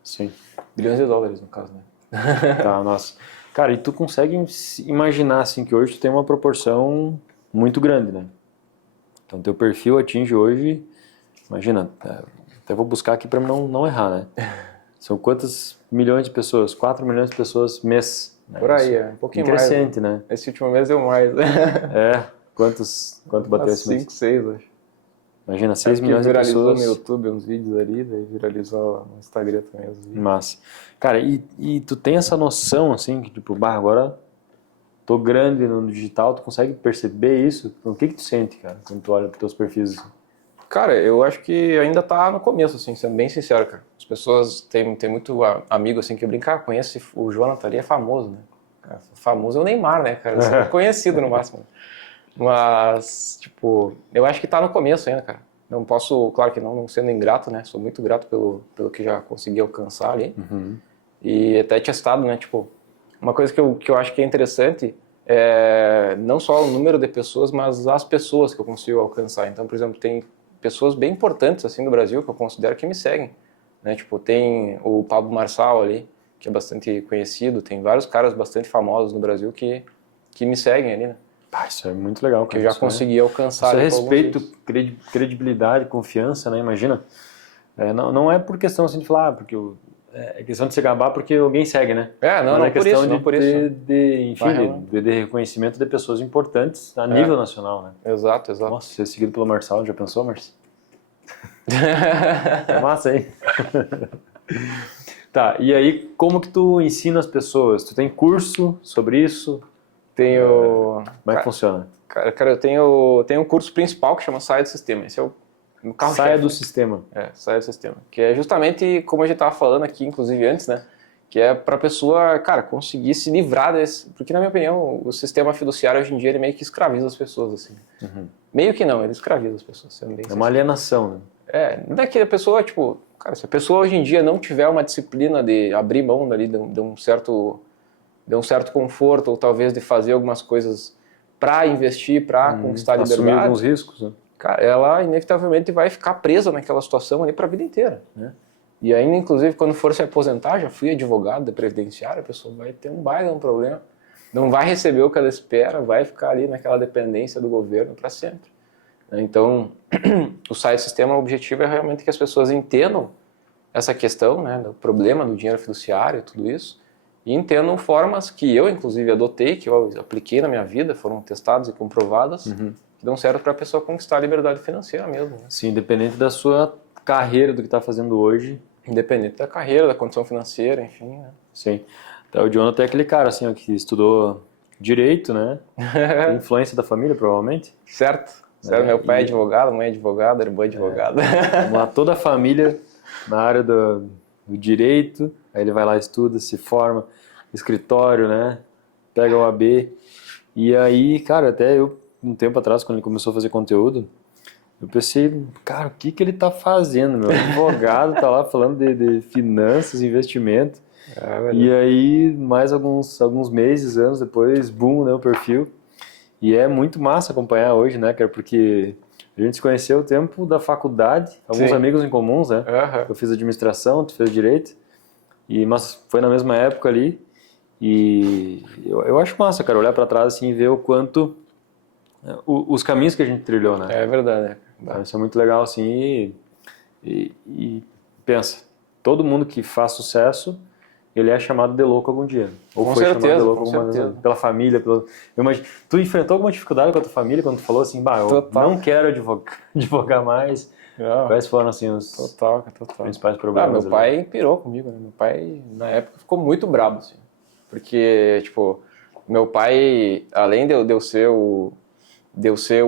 Sim. Bilhões de dólares, no caso, né? Tá, nossa. Cara, e tu consegue imaginar, assim, que hoje tu tem uma proporção muito grande, né? Então, teu perfil atinge hoje, imagina, até vou buscar aqui para não errar, né? São quantas milhões de pessoas? 4 milhões de pessoas mês. Né? Por aí, um pouquinho crescente, mais. Né? Esse último mês deu mais. Quanto bateu esse mês? 5, 6, acho. Imagina, 6 milhões de pessoas. Viralizou no YouTube uns vídeos ali, daí viralizou no Instagram também os vídeos. Massa. Cara, e tu tem essa noção, assim, que tipo, agora tô grande no digital, tu consegue perceber isso? O que tu sente, cara, quando tu olha pros teus perfis? Assim? Cara, eu acho que ainda tá no começo, assim, sendo bem sincero, cara. As pessoas tem muito amigo, assim, que brinca, conhece o Jonathan ali, é famoso, né? Cara, famoso é o Neymar, né, cara? É conhecido no máximo. Mas, tipo, eu acho que tá no começo ainda, cara. Não posso, claro que não sendo ingrato, né? Sou muito grato pelo que já consegui alcançar ali. E até testado, né? Tipo, uma coisa que eu acho que é interessante é não só o número de pessoas, mas as pessoas que eu consigo alcançar. Então, por exemplo, tem pessoas bem importantes, assim, do Brasil, que eu considero que me seguem, né? Tipo, tem o Pablo Marçal ali, que é bastante conhecido, tem vários caras bastante famosos no Brasil que me seguem ali, né? Isso é muito legal. Que eu já consegui alcançar. Isso é respeito, credibilidade, confiança, né? Imagina, Não é por questão assim de falar, porque é questão de se gabar porque alguém segue, né? Não, Mas não é por questão isso, de, não por isso. enfim, de reconhecimento de pessoas importantes a nível nacional, né? Exato, exato. Nossa, ser seguido pelo Marçal, já pensou, Marcio? É massa, hein? Tá, e aí como que tu ensina as pessoas? Tu tem curso sobre isso? Tenho... Como é que funciona? Cara, eu tenho um curso principal que chama Saia do Sistema. Esse é o carro-chefe. Saia do sistema. Saia do sistema. Que é justamente como a gente estava falando aqui, inclusive antes, né? Que é para a pessoa, cara, conseguir se livrar desse... Porque, na minha opinião, o sistema fiduciário hoje em dia ele meio que escraviza as pessoas, assim. Meio que não, ele escraviza as pessoas, sendo bem É uma alienação, né? não é que a pessoa, tipo... Cara, se a pessoa hoje em dia não tiver uma disciplina de abrir mão dali de um certo conforto, ou talvez de fazer algumas coisas para investir, para conquistar a liberdade... Assumir alguns riscos, né? Cara, ela inevitavelmente vai ficar presa naquela situação ali para a vida inteira, né? E ainda, inclusive, quando for se aposentar, já fui advogado da previdenciária, a pessoa vai ter um baita um problema, não vai receber o que ela espera, vai ficar ali naquela dependência do governo para sempre. Então, o SAI Sistema, o objetivo é realmente que as pessoas entendam essa questão, né, do problema do dinheiro fiduciário, tudo isso, e entendam formas que eu, inclusive, adotei, que eu apliquei na minha vida, foram testadas e comprovadas, que dão certo para a pessoa conquistar a liberdade financeira mesmo. Né? Sim, independente da sua carreira, do que está fazendo hoje. Independente da carreira, da condição financeira, enfim. Né? Sim. Então, o Jonathan é aquele cara assim, ó, que estudou direito, né? Tem influência da família, provavelmente. Certo. Meu pai é advogado, mãe é advogada, irmã é advogada. Vamos lá, toda a família na área do direito, aí ele vai lá, estuda, se forma, escritório, né? Pega o AB. E aí, cara, até eu, um tempo atrás, quando ele começou a fazer conteúdo, eu pensei, cara, o que ele tá fazendo, meu? Advogado tá lá falando de finanças, investimento. E aí, mais alguns meses, anos depois, boom, né, o perfil. E é muito massa acompanhar hoje, né, cara, porque a gente se conheceu o tempo da faculdade, alguns amigos em comuns, né? Eu fiz administração, tu fez direito, mas foi na mesma época ali. E eu acho massa, cara, olhar pra trás assim e ver o quanto os caminhos que a gente trilhou, né? É verdade, Então, isso é muito legal, assim, e pensa, todo mundo que faz sucesso, ele é chamado de louco algum dia. Ou foi chamado de louco alguma vez, pela família, tu enfrentou alguma dificuldade com a tua família quando tu falou assim, eu não quero advogar mais? Quais foram, assim, os principais problemas? Meu pai pirou comigo, né? Meu pai, na época, ficou muito brabo, assim. Porque, tipo, meu pai, além de eu ser o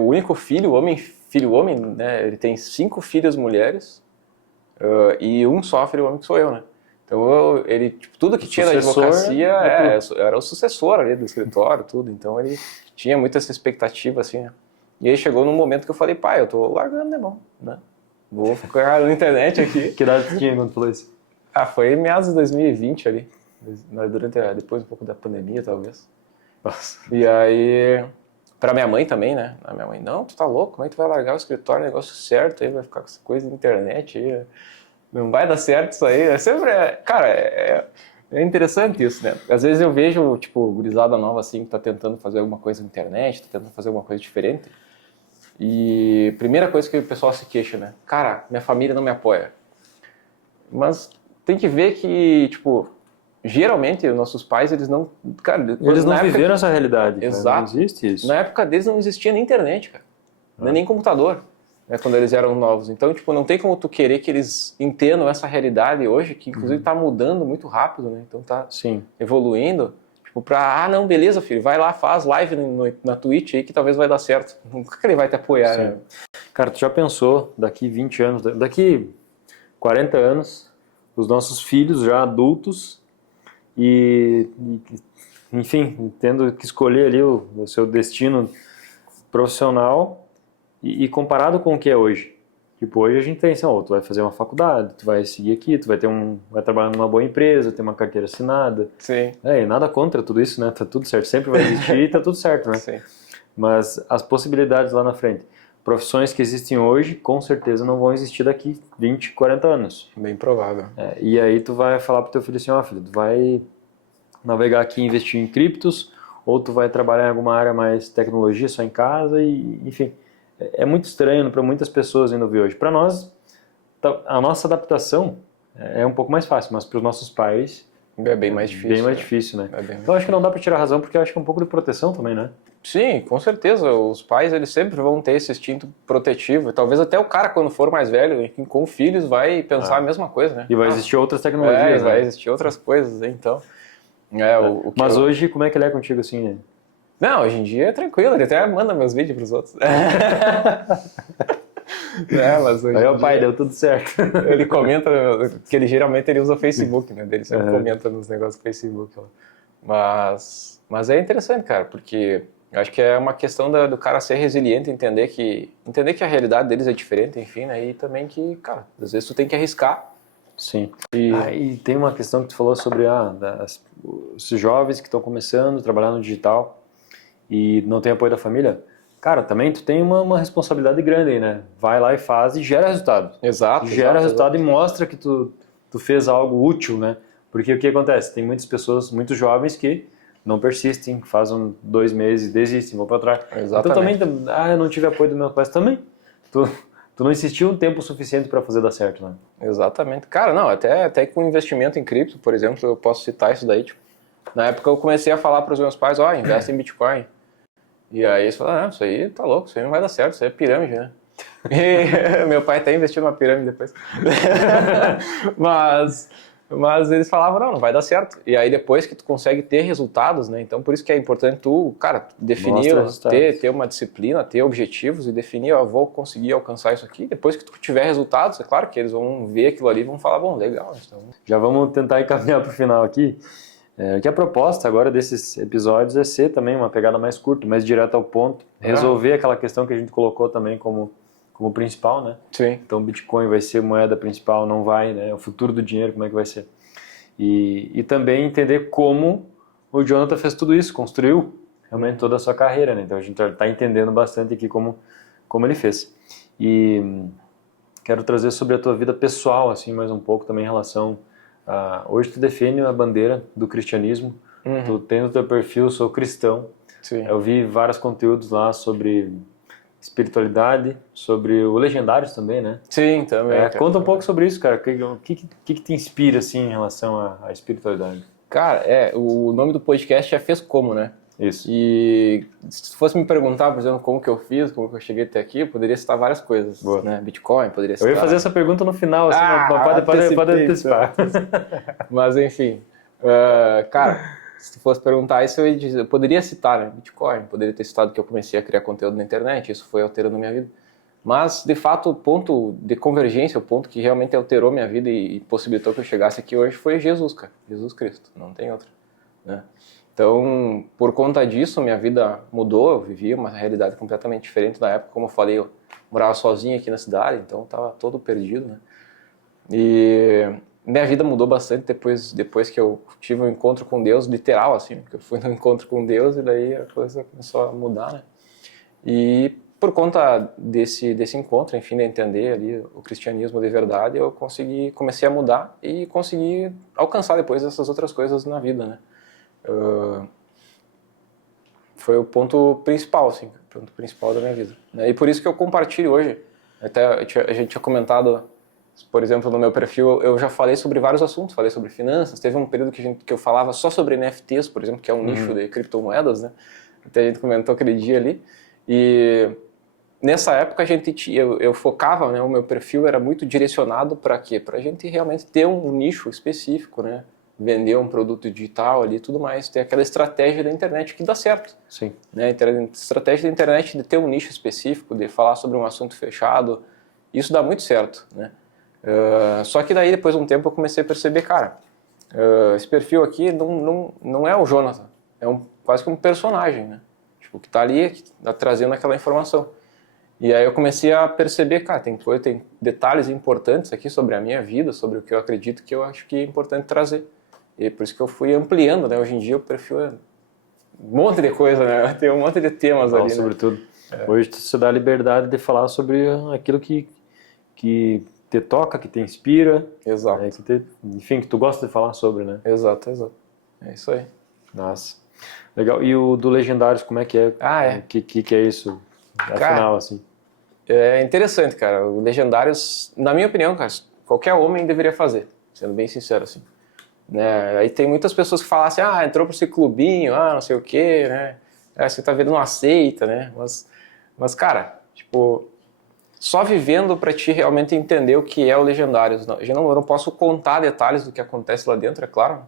único filho homem, né? Ele tem 5 filhas mulheres e um só filho homem que sou eu, né? Então ele, tipo, tudo que tinha da advocacia era o sucessor ali do escritório, tudo. Então ele tinha muita essa expectativa, assim, né? E aí chegou num momento que eu falei, pai, eu tô largando de mão, né? Vou ficar na internet aqui. Que idade você tinha quando falou isso? Foi em meados de 2020 ali. Depois um pouco da pandemia, talvez. Nossa. E aí... Pra minha mãe também, né? A minha mãe, não, tu tá louco, como é que tu vai largar o escritório, negócio certo, aí vai ficar com essa coisa de internet aí, não vai dar certo isso aí. Cara, é interessante isso, né? Às vezes eu vejo, tipo, gurizada nova assim, que tá tentando fazer alguma coisa na internet, tá tentando fazer alguma coisa diferente, e primeira coisa que o pessoal se queixa, né? Cara, minha família não me apoia. Mas tem que ver que, tipo... Geralmente, os nossos pais, eles não... Cara, eles não viveram essa realidade. Exato. Cara. Não existe isso. Na época deles não existia nem internet, cara. Nem computador, né, quando eles eram novos. Então, tipo, não tem como tu querer que eles entendam essa realidade hoje, que inclusive tá mudando muito rápido, né? Então tá evoluindo. Tipo, não, beleza, filho, vai lá, faz live na Twitch aí que talvez vai dar certo. Nunca que ele vai te apoiar, né? Cara, tu já pensou, daqui 20 anos, daqui 40 anos, os nossos filhos já adultos... enfim, tendo que escolher ali o seu destino profissional e comparado com o que é hoje. Tipo, hoje a gente tem assim, tu vai fazer uma faculdade, tu vai seguir aqui, tu vai trabalhar numa boa empresa, ter uma carteira assinada. Sim. E nada contra tudo isso, né? Tá tudo certo, sempre vai existir e tá tudo certo, né? Sim. Mas as possibilidades lá na frente, profissões que existem hoje, com certeza não vão existir daqui 20, 40 anos. Bem provável. E aí tu vai falar pro teu filho assim, filho, tu vai navegar aqui e investir em criptos, ou tu vai trabalhar em alguma área mais tecnologia, só em casa, e enfim, é muito estranho para muitas pessoas ainda ouvir hoje. Para nós, a nossa adaptação é um pouco mais fácil, mas para os nossos pais É bem mais difícil. bem mais difícil, né? É bem mais Então acho que não dá para tirar a razão, porque eu acho que é um pouco de proteção também, né? Sim, com certeza. Os pais, eles sempre vão ter esse instinto protetivo. Talvez até o cara, quando for mais velho, enfim, com filhos, vai pensar a mesma coisa, né? E vai existir outras tecnologias, vai né? existir outras coisas, então. Mas hoje, como é que ele é contigo, assim? Não, hoje em dia é tranquilo, ele até manda meus vídeos pros outros. Mas hoje Aí, em ó, pai, dia, deu tudo certo. ele comenta, que ele geralmente ele usa o Facebook, né? Ele sempre comenta nos negócios do Facebook. Lá. Mas é interessante, cara, porque eu acho que é uma questão do cara ser resiliente, entender que a realidade deles é diferente, enfim, né? E também que, cara, às vezes tu tem que arriscar. Sim. E tem uma questão que tu falou sobre os jovens que estão começando a trabalhar no digital e não tem apoio da família. Cara, também tu tem uma responsabilidade grande aí, né? Vai lá e faz e gera resultado. Exato. Gera resultado e mostra que tu fez algo útil, né? Porque o que acontece? Tem muitas pessoas, muitos jovens que não persistem, fazem 2 meses, desistem, vão para trás. Exatamente. Então também, eu não tive apoio dos meus pais também. Tu não insistiu um tempo suficiente para fazer dar certo, né? Exatamente. Cara, não, até com investimento em cripto, por exemplo, eu posso citar isso daí. Tipo, na época eu comecei a falar para os meus pais, investe em Bitcoin. E aí eles falaram, não, isso aí tá louco, isso aí não vai dar certo, isso aí é pirâmide, né? E meu pai até investiu numa pirâmide depois. mas eles falavam, não vai dar certo. E aí depois que tu consegue ter resultados, né? Então por isso que é importante tu, cara, definir, ter uma disciplina, ter objetivos e definir, vou conseguir alcançar isso aqui. Depois que tu tiver resultados, é claro que eles vão ver aquilo ali e vão falar, bom, legal. Então... Já vamos tentar encaminhar para o final aqui. Que a proposta agora desses episódios é ser também uma pegada mais curta, mais direta ao ponto, resolver aquela questão que a gente colocou também como principal, né? Sim. Então Bitcoin vai ser moeda principal, não vai, né? O futuro do dinheiro, como é que vai ser? E também entender como o Jonathan fez tudo isso, construiu realmente toda a sua carreira, né? Então a gente está entendendo bastante aqui como ele fez. E quero trazer sobre a tua vida pessoal, assim, mais um pouco também em relação... hoje tu defende a bandeira do cristianismo, tu tem no teu perfil, sou cristão. Sim. Eu vi vários conteúdos lá sobre espiritualidade, sobre o Legendários também, né? Sim, também. Conta um pouco sobre isso, cara. O que te inspira, assim, em relação à espiritualidade? Cara, o nome do podcast é Fez Como, né? Isso. E se fosse me perguntar, por exemplo, como que eu fiz, como que eu cheguei até aqui, eu poderia citar várias coisas, né? Bitcoin, poderia citar... Eu ia fazer essa pergunta no final, assim, mas pode antecipar. Mas, enfim, cara, se tu fosse perguntar isso, eu poderia citar, né? Bitcoin, poderia ter citado que eu comecei a criar conteúdo na internet, isso foi alterando a minha vida. Mas, de fato, o ponto de convergência, o ponto que realmente alterou minha vida e possibilitou que eu chegasse aqui hoje foi Jesus, cara. Jesus Cristo, não tem outro, né? Então, por conta disso, minha vida mudou, eu vivia uma realidade completamente diferente da época. Como eu falei, eu morava sozinho aqui na cidade, então estava todo perdido, né? E minha vida mudou bastante depois que eu tive um encontro com Deus, literal, assim, porque eu fui no encontro com Deus e daí a coisa começou a mudar, né? E por conta desse encontro, enfim, de entender ali o cristianismo de verdade, eu comecei a mudar e consegui alcançar depois essas outras coisas na vida, né? Foi o ponto principal, assim, o ponto principal da minha vida. E por isso que eu compartilho hoje. Até a gente tinha comentado, por exemplo, no meu perfil, eu já falei sobre vários assuntos, falei sobre finanças. Teve um período que eu falava só sobre NFTs, por exemplo, que é um nicho de criptomoedas, né? Até a gente comentou aquele dia ali. E nessa época eu focava, né? O meu perfil era muito direcionado para quê? Para a gente realmente ter um nicho específico, né? Vender um produto digital ali e tudo mais, ter aquela estratégia da internet que dá certo. Sim. Né? Estratégia da internet de ter um nicho específico, de falar sobre um assunto fechado, isso dá muito certo, né? Só que daí, depois de um tempo, eu comecei a perceber, cara, esse perfil aqui não é o Jonathan, é quase que um personagem, né? Tipo, que tá ali, que tá trazendo aquela informação. E aí eu comecei a perceber, cara, tem detalhes importantes aqui sobre a minha vida, sobre o que eu acredito que eu acho que é importante trazer. E por isso que eu fui ampliando, né? Hoje em dia o perfil é um monte de coisa, né? Tem um monte de temas ali, sobretudo. Né? Hoje você dá a liberdade de falar sobre aquilo que te toca, que te inspira. Exato. Né? Enfim, que tu gosta de falar sobre, né? Exato. É isso aí. Nossa. Legal. E o do Legendários, como é que é? O que é isso? Afinal, assim. É interessante, cara. O Legendários, na minha opinião, cara, qualquer homem deveria fazer, sendo bem sincero, assim. Né? Aí tem muitas pessoas que falam assim, entrou pra esse clubinho, não sei o quê, né? Você tá vendo, não aceita, né? Mas, cara, tipo, só vivendo pra ti realmente entender o que é o Legendários. Eu não posso contar detalhes do que acontece lá dentro, é claro,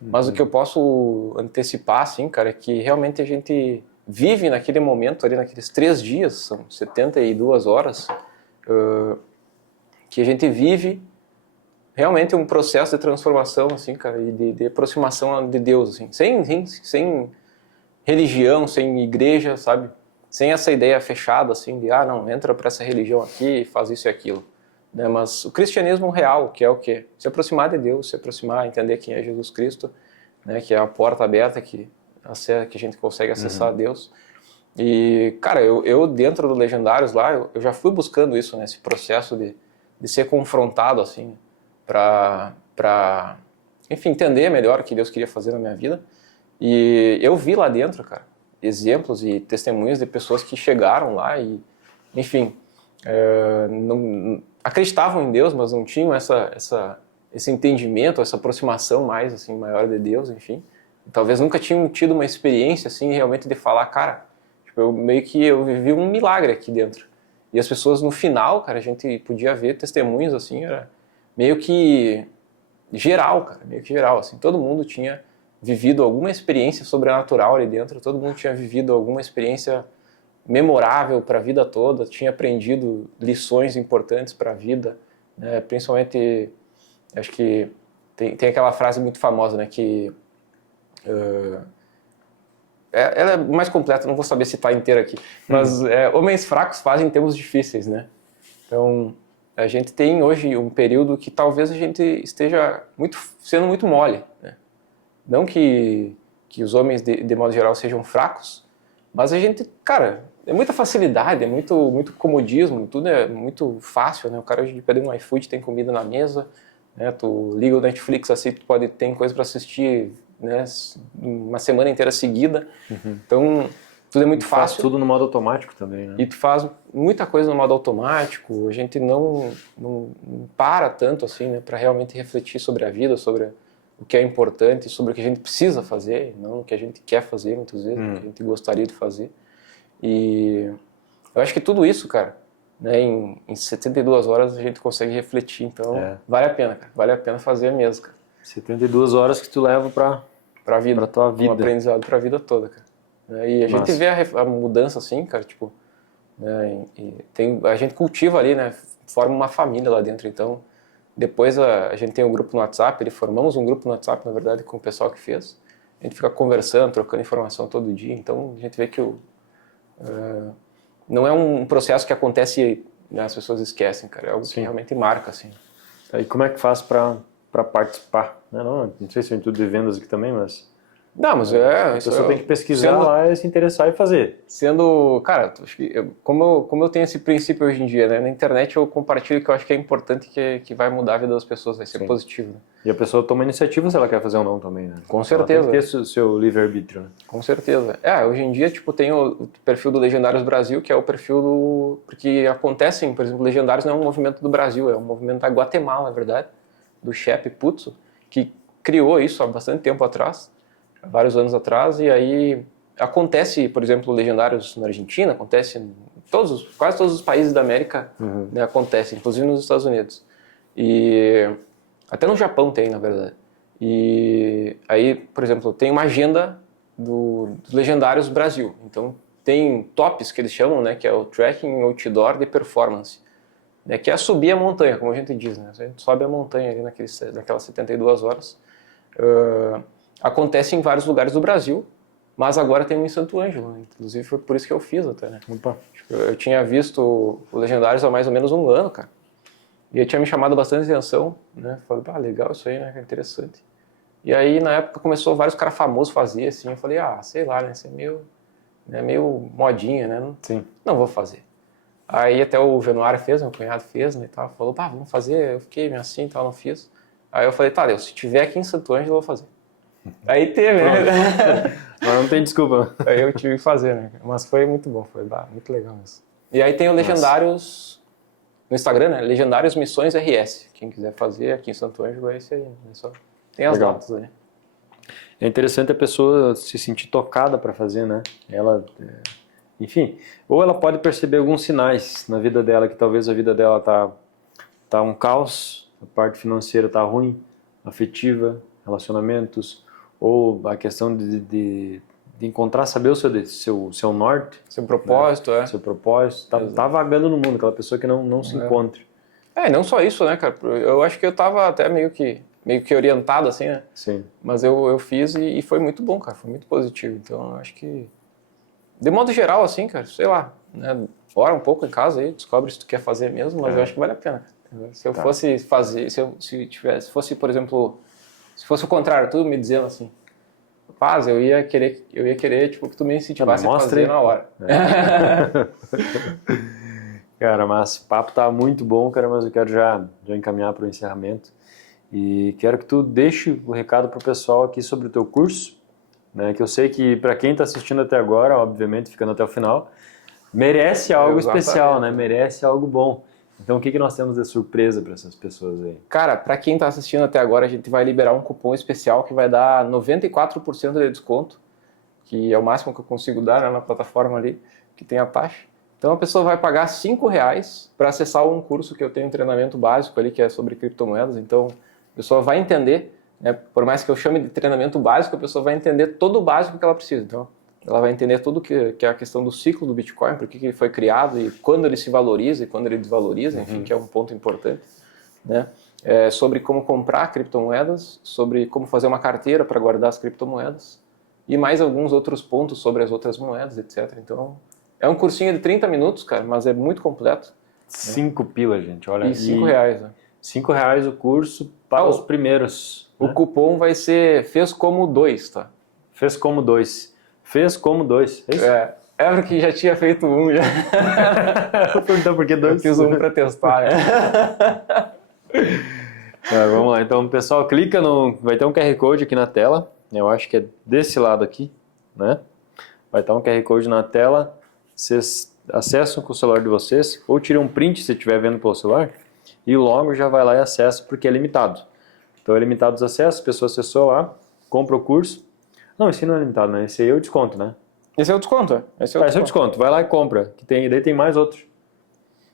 mas o que eu posso antecipar, assim, cara, é que realmente a gente vive naquele momento ali, naqueles 3 dias, são 72 horas, que a gente vive realmente um processo de transformação, assim, cara, e de aproximação de Deus, assim, sem religião, sem igreja, sabe? Sem essa ideia fechada, assim, de, não, entra para essa religião aqui e faz isso e aquilo. Né? Mas o cristianismo real, que é o quê? Se aproximar de Deus, se aproximar, entender quem é Jesus Cristo, né? Que é a porta aberta que a gente consegue acessar a Deus. E, cara, eu dentro do Legendários lá, eu já fui buscando isso, né? Esse processo de ser confrontado, assim, para, enfim, entender melhor o que Deus queria fazer na minha vida. E eu vi lá dentro, cara, exemplos e testemunhos de pessoas que chegaram lá e, enfim, não acreditavam em Deus, mas não tinham esse entendimento, essa aproximação mais, assim, maior de Deus, enfim. Talvez nunca tinham tido uma experiência, assim, realmente de falar, cara, tipo, eu vivi um milagre aqui dentro. E as pessoas no final, cara, a gente podia ver testemunhos, assim, era meio que geral, cara, meio que geral, assim, todo mundo tinha vivido alguma experiência sobrenatural ali dentro, todo mundo tinha vivido alguma experiência memorável para a vida toda, tinha aprendido lições importantes para a vida, né? Principalmente, acho que tem aquela frase muito famosa, né, que ela é mais completa, não vou saber citar inteira aqui, mas homens fracos fazem tempos difíceis, né? Então, a gente tem hoje um período que talvez a gente esteja sendo muito mole, né? Não que os homens, de modo geral, sejam fracos, mas a gente, cara, é muita facilidade, é muito comodismo, tudo é muito fácil, né? O cara hoje pede um iFood, tem comida na mesa, né? Tu liga o Netflix, assim, tu tem coisa para assistir, né? Uma semana inteira seguida. Então, tudo é muito fácil. Faz tudo no modo automático também, né? E tu faz muita coisa no modo automático, a gente não para tanto, assim, né? Para realmente refletir sobre a vida, sobre o que é importante, sobre o que a gente precisa fazer, não o que a gente quer fazer, muitas vezes, o que a gente gostaria de fazer. E eu acho que tudo isso, cara, né, em 72 horas a gente consegue refletir, então vale a pena, cara, vale a pena fazer mesmo, cara. 72 horas que tu leva pra vida, pra tua vida. Um aprendizado pra vida toda, cara. E a gente vê a mudança assim, cara, tipo, né, a gente cultiva ali, né, forma uma família lá dentro, então depois a gente tem um grupo no WhatsApp, formamos um grupo no WhatsApp, na verdade, com o pessoal que fez. A gente fica conversando, trocando informação todo dia. Então a gente vê que não é um processo que acontece, né, as pessoas esquecem, cara. É algo que realmente marca, assim. Aí como é que faz para participar? Não sei se eu tudo de vendas aqui também, mas... Não, mas a pessoa tem que pesquisar lá e se interessar e fazer. Cara, acho que como eu tenho esse princípio hoje em dia, né? Na internet eu compartilho o que eu acho que é importante, que vai mudar a vida das pessoas, vai ser positivo. Né? E a pessoa toma iniciativa se ela quer fazer ou não também, né? Com certeza. Ela tem que ter seu livre-arbítrio, né? Com certeza. Hoje em dia, tipo, tem o perfil do Legendários Brasil, que é o perfil porque acontecem, por exemplo, Legendários não é um movimento do Brasil, é um movimento da Guatemala, na verdade, do Chepe Putzo, que criou isso há bastante tempo atrás, vários anos atrás, e aí acontece, por exemplo, Legendários na Argentina, acontece em quase todos os países da América, né, acontece, inclusive nos Estados Unidos. E até no Japão tem, na verdade. E aí, por exemplo, tem uma agenda dos Legendários Brasil. Então, tem tops que eles chamam, né, que é o Tracking Outdoor de Performance, né, que é subir a montanha, como a gente diz, né? A gente sobe a montanha ali naquelas 72 horas. Acontece em vários lugares do Brasil, mas agora tem um em Santo Ângelo, né? Inclusive foi por isso que eu fiz até, né? Opa. Eu tinha visto o Legendários há mais ou menos um ano, cara. E aí tinha me chamado bastante atenção, né? Falei, legal isso aí, né? Que interessante. E aí, na época, começou vários caras famosos fazer, assim. Eu falei, sei lá, né? Isso é meio modinha, né? Sim. Não vou fazer. Aí até o Januário fez, meu cunhado fez, né? E tal, falou, vamos fazer. Eu fiquei meio assim e tal, não fiz. Aí eu falei, Deus, se tiver aqui em Santo Ângelo, eu vou fazer. Aí teve, né? Mas não tem desculpa. Aí eu tive que fazer, né? Mas foi muito bom, foi muito legal mesmo. E aí tem o Legendários no Instagram, né? Legendários Missões RS. Quem quiser fazer aqui em Santo Ângelo é esse aí. Tem as Legal. datas ali. É interessante a pessoa se sentir tocada para fazer, né? Enfim, ou ela pode perceber alguns sinais na vida dela, que talvez a vida dela tá um caos, a parte financeira tá ruim, afetiva, relacionamentos, ou a questão de encontrar, saber o seu norte, Seu propósito, né? Seu propósito, tá vagando no mundo, aquela pessoa que não se encontra. E não só isso, né, cara? Eu acho que eu tava até meio que orientado, assim, né? Sim. Mas eu fiz e foi muito bom, cara. Foi muito positivo. Então, eu acho que... De modo geral, assim, cara, sei lá, né? Ora um pouco em casa aí, descobre se tu quer fazer mesmo, mas eu acho que vale a pena. Se eu fosse fazer... Se fosse, por exemplo... Se fosse o contrário, tu me dizendo assim... Faz, eu ia querer tipo, que tu me incentivasse a fazer na hora. Cara, mas o papo tá muito bom, cara, mas eu quero já encaminhar para o encerramento. E quero que tu deixe o recado pro pessoal aqui sobre o teu curso, né? Que eu sei que para quem está assistindo até agora, obviamente, ficando até o final, merece algo especial, né? Merece algo bom. Então, o que nós temos de surpresa para essas pessoas aí? Cara, para quem está assistindo até agora, a gente vai liberar um cupom especial que vai dar 94% de desconto, que é o máximo que eu consigo dar, né, na plataforma ali, que tem a taxa. Então, a pessoa vai pagar R$5 para acessar um curso que eu tenho, um treinamento básico ali, que é sobre criptomoedas. Então, a pessoa vai entender, né, por mais que eu chame de treinamento básico, a pessoa vai entender todo o básico que ela precisa. Então, ela vai entender tudo que é a questão do ciclo do Bitcoin, por que ele foi criado e quando ele se valoriza e quando ele desvaloriza, enfim, que é um ponto importante, né? Sobre como comprar criptomoedas, sobre como fazer uma carteira para guardar as criptomoedas e mais alguns outros pontos sobre as outras moedas, etc. Então, é um cursinho de 30 minutos, cara, mas é muito completo. 5 pila, gente, olha. E R$5, né? R$5 o curso para os primeiros. O cupom vai ser Fez Como 2, tá? Fez como 2. Fez como 2, é isso? É porque já tinha feito um já. Então por que 2? Eu fiz um para testar, né? Vamos lá, então pessoal, clica vai ter um QR Code aqui na tela, eu acho que é desse lado aqui, né? Vai estar um QR Code na tela, vocês acessam com o celular de vocês, ou tiram um print se estiver vendo pelo celular, e logo já vai lá e acessa, porque é limitado. Então é limitado os acessos, a pessoa acessou lá, compra o curso. Não, esse não é limitado, né? Esse aí é o desconto, né? Esse é o desconto, Esse é o desconto. Vai lá e compra. Daí tem mais outro.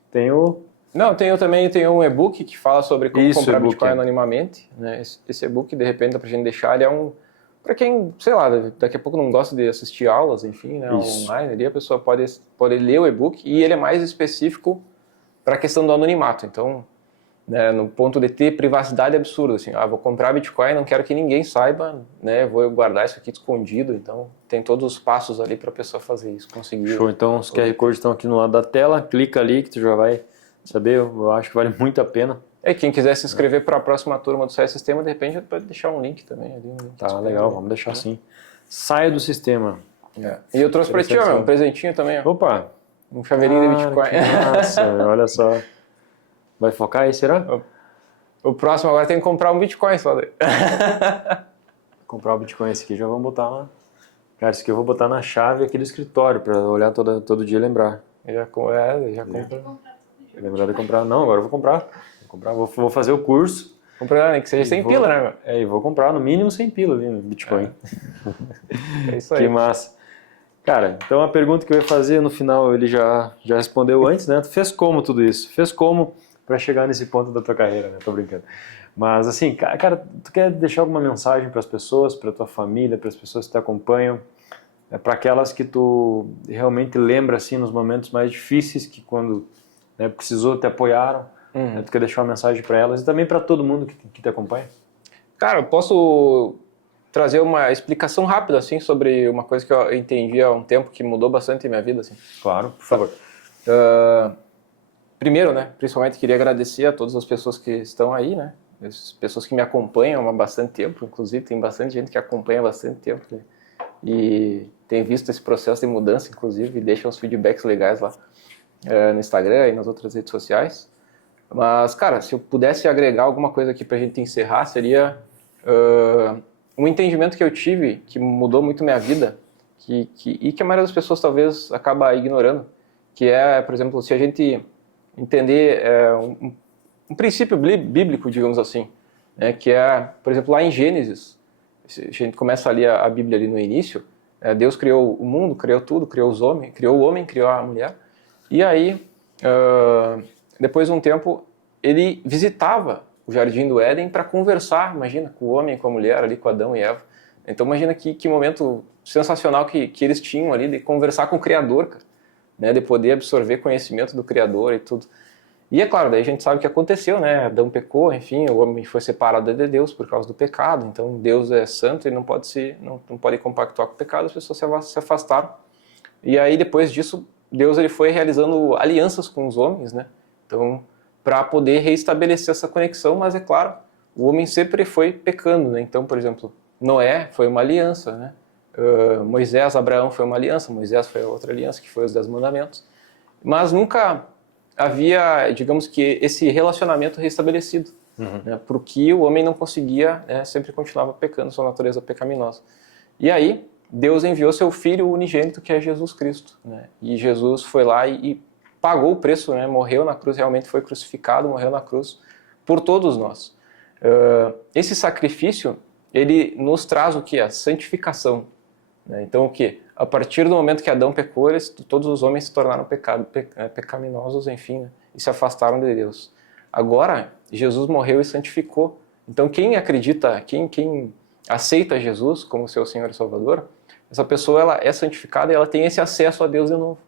Tem o... Não, também tem um e-book que fala sobre como comprar Bitcoin anonimamente. Né? Esse e-book, de repente, dá pra gente deixar, ele é um... Para quem, sei lá, daqui a pouco não gosta de assistir aulas, enfim, né, online, ali a pessoa pode ler o e-book e ele é mais específico para a questão do anonimato. Então, né, no ponto de ter privacidade absurda, assim, vou comprar Bitcoin, não quero que ninguém saiba, né, vou guardar isso aqui escondido, então tem todos os passos ali para a pessoa fazer isso, conseguir. Show, então os QR Codes estão aqui no lado da tela, clica ali que tu já vai saber, eu acho que vale muito a pena. Quem quiser se inscrever para a próxima turma do Saia Sistema, de repente pode deixar um link também ali. Tá, legal, vamos deixar assim. Saia do sistema. E eu trouxe para ti, um presentinho também. Opa! Um chaveirinho de Bitcoin. Nossa, olha só. Vai focar aí, será? O próximo agora tem que comprar um Bitcoin só daí. Comprar o Bitcoin esse aqui, já vamos botar lá. Cara, esse aqui eu vou botar na chave aqui do escritório, para olhar todo dia e lembrar. Já compra. Lembrar de comprar. Não, agora eu vou comprar. Vou fazer o curso. Comprar, nem que seja 100 pila, né? E vou comprar no mínimo 100 pila, viu, Bitcoin. É isso aí. Que massa. Cara, então a pergunta que eu ia fazer no final, ele já respondeu antes, né? Tu fez como tudo isso? Fez como para chegar nesse ponto da tua carreira, né? Tô brincando. Mas assim, cara, tu quer deixar alguma mensagem para as pessoas, para tua família, para as pessoas que te acompanham, para aquelas que tu realmente lembra assim nos momentos mais difíceis, que quando precisou te apoiaram, tu quer deixar uma mensagem para elas e também para todo mundo que te acompanha? Cara, eu posso trazer uma explicação rápida assim sobre uma coisa que eu entendi há um tempo que mudou bastante a minha vida, assim. Claro, por favor. Primeiro, né, principalmente queria agradecer a todas as pessoas que estão aí, né, as pessoas que me acompanham há bastante tempo, inclusive tem bastante gente que acompanha há bastante tempo, né, e tem visto esse processo de mudança, inclusive, e deixa uns feedbacks legais lá no Instagram e nas outras redes sociais. Mas, cara, se eu pudesse agregar alguma coisa aqui pra gente encerrar, seria um entendimento que eu tive, que mudou muito minha vida, e que a maioria das pessoas talvez acaba ignorando, que é, por exemplo, se a gente entender um princípio bíblico, digamos assim, né, que é, por exemplo, lá em Gênesis, se a gente começa ali a Bíblia ali no início, Deus criou o mundo, criou tudo, criou o homem, criou a mulher, e aí, depois de um tempo, ele visitava o Jardim do Éden para conversar, imagina, com o homem, com a mulher ali, com Adão e Eva. Então imagina que momento sensacional que eles tinham ali de conversar com o Criador, cara, né, de poder absorver conhecimento do Criador e tudo. E é claro, daí a gente sabe o que aconteceu, né? Adão pecou, enfim, o homem foi separado de Deus por causa do pecado. Então Deus é santo e não pode compactuar com o pecado, as pessoas se afastaram. E aí depois disso, Deus ele foi realizando alianças com os homens, né? Então, para poder reestabelecer essa conexão, mas é claro, o homem sempre foi pecando, né? Então, por exemplo, Noé foi uma aliança, né? Moisés, Abraão foi uma aliança, Moisés foi outra aliança, que foi os 10 mandamentos. Mas nunca havia, digamos que, esse relacionamento restabelecido, né? Porque o homem não conseguia, né? Sempre continuava pecando, sua natureza pecaminosa. E aí, Deus enviou seu Filho unigênito, que é Jesus Cristo, né? E Jesus foi lá e pagou o preço, né? Morreu na cruz, realmente foi crucificado, morreu na cruz por todos nós. Esse sacrifício, ele nos traz o que? A santificação, né? Então o que? A partir do momento que Adão pecou, todos os homens se tornaram pecaminosos, enfim, né? E se afastaram de Deus. Agora, Jesus morreu e santificou. Então quem acredita, quem aceita Jesus como seu Senhor e Salvador, essa pessoa ela é santificada e ela tem esse acesso a Deus de novo,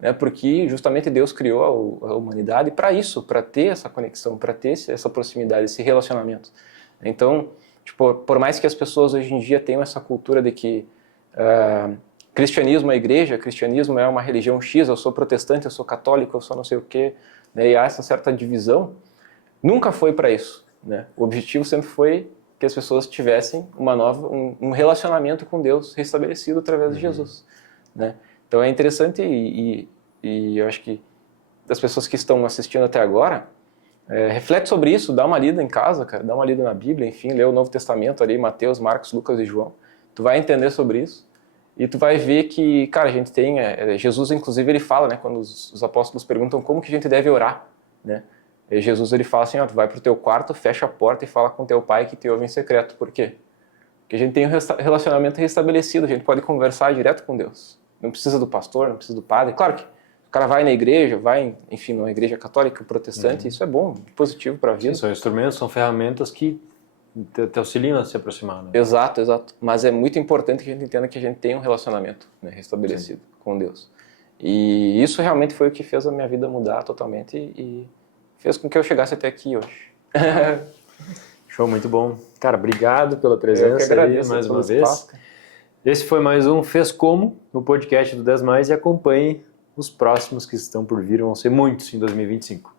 né? Porque justamente Deus criou a humanidade para isso, para ter essa conexão, para ter essa proximidade, esse relacionamento. Então, tipo, por mais que as pessoas hoje em dia tenham essa cultura de que cristianismo é igreja, cristianismo é uma religião X, eu sou protestante, eu sou católico, eu sou não sei o quê, né? E há essa certa divisão, nunca foi para isso, né? O objetivo sempre foi que as pessoas tivessem um relacionamento com Deus restabelecido através de Jesus, né? Então é interessante e eu acho que das pessoas que estão assistindo até agora, reflete sobre isso, dá uma lida em casa, cara, dá uma lida na Bíblia, enfim, lê o Novo Testamento ali, Mateus, Marcos, Lucas e João, tu vai entender sobre isso e tu vai ver que, cara, a gente tem, Jesus inclusive ele fala, né, quando os apóstolos perguntam como que a gente deve orar, né, e Jesus ele fala assim, ó, tu vai pro teu quarto, fecha a porta e fala com teu pai que te ouve em secreto. Por quê? Porque a gente tem um relacionamento restabelecido, a gente pode conversar direto com Deus. Não precisa do pastor, não precisa do padre. Claro que o cara vai na igreja, enfim, numa igreja católica, protestante, isso é bom, positivo para a vida. Sim, são instrumentos, são ferramentas que te auxiliam a se aproximar, né? Exato. Mas é muito importante que a gente entenda que a gente tem um relacionamento, né, restabelecido com Deus. E isso realmente foi o que fez a minha vida mudar totalmente e fez com que eu chegasse até aqui hoje. Show, muito bom. Cara, obrigado pela presença. Eu que agradeço aí, mais uma espaço. vez. Esse foi mais um Fez Como, no podcast do 10 Mais, e acompanhe os próximos que estão por vir, vão ser muitos em 2025.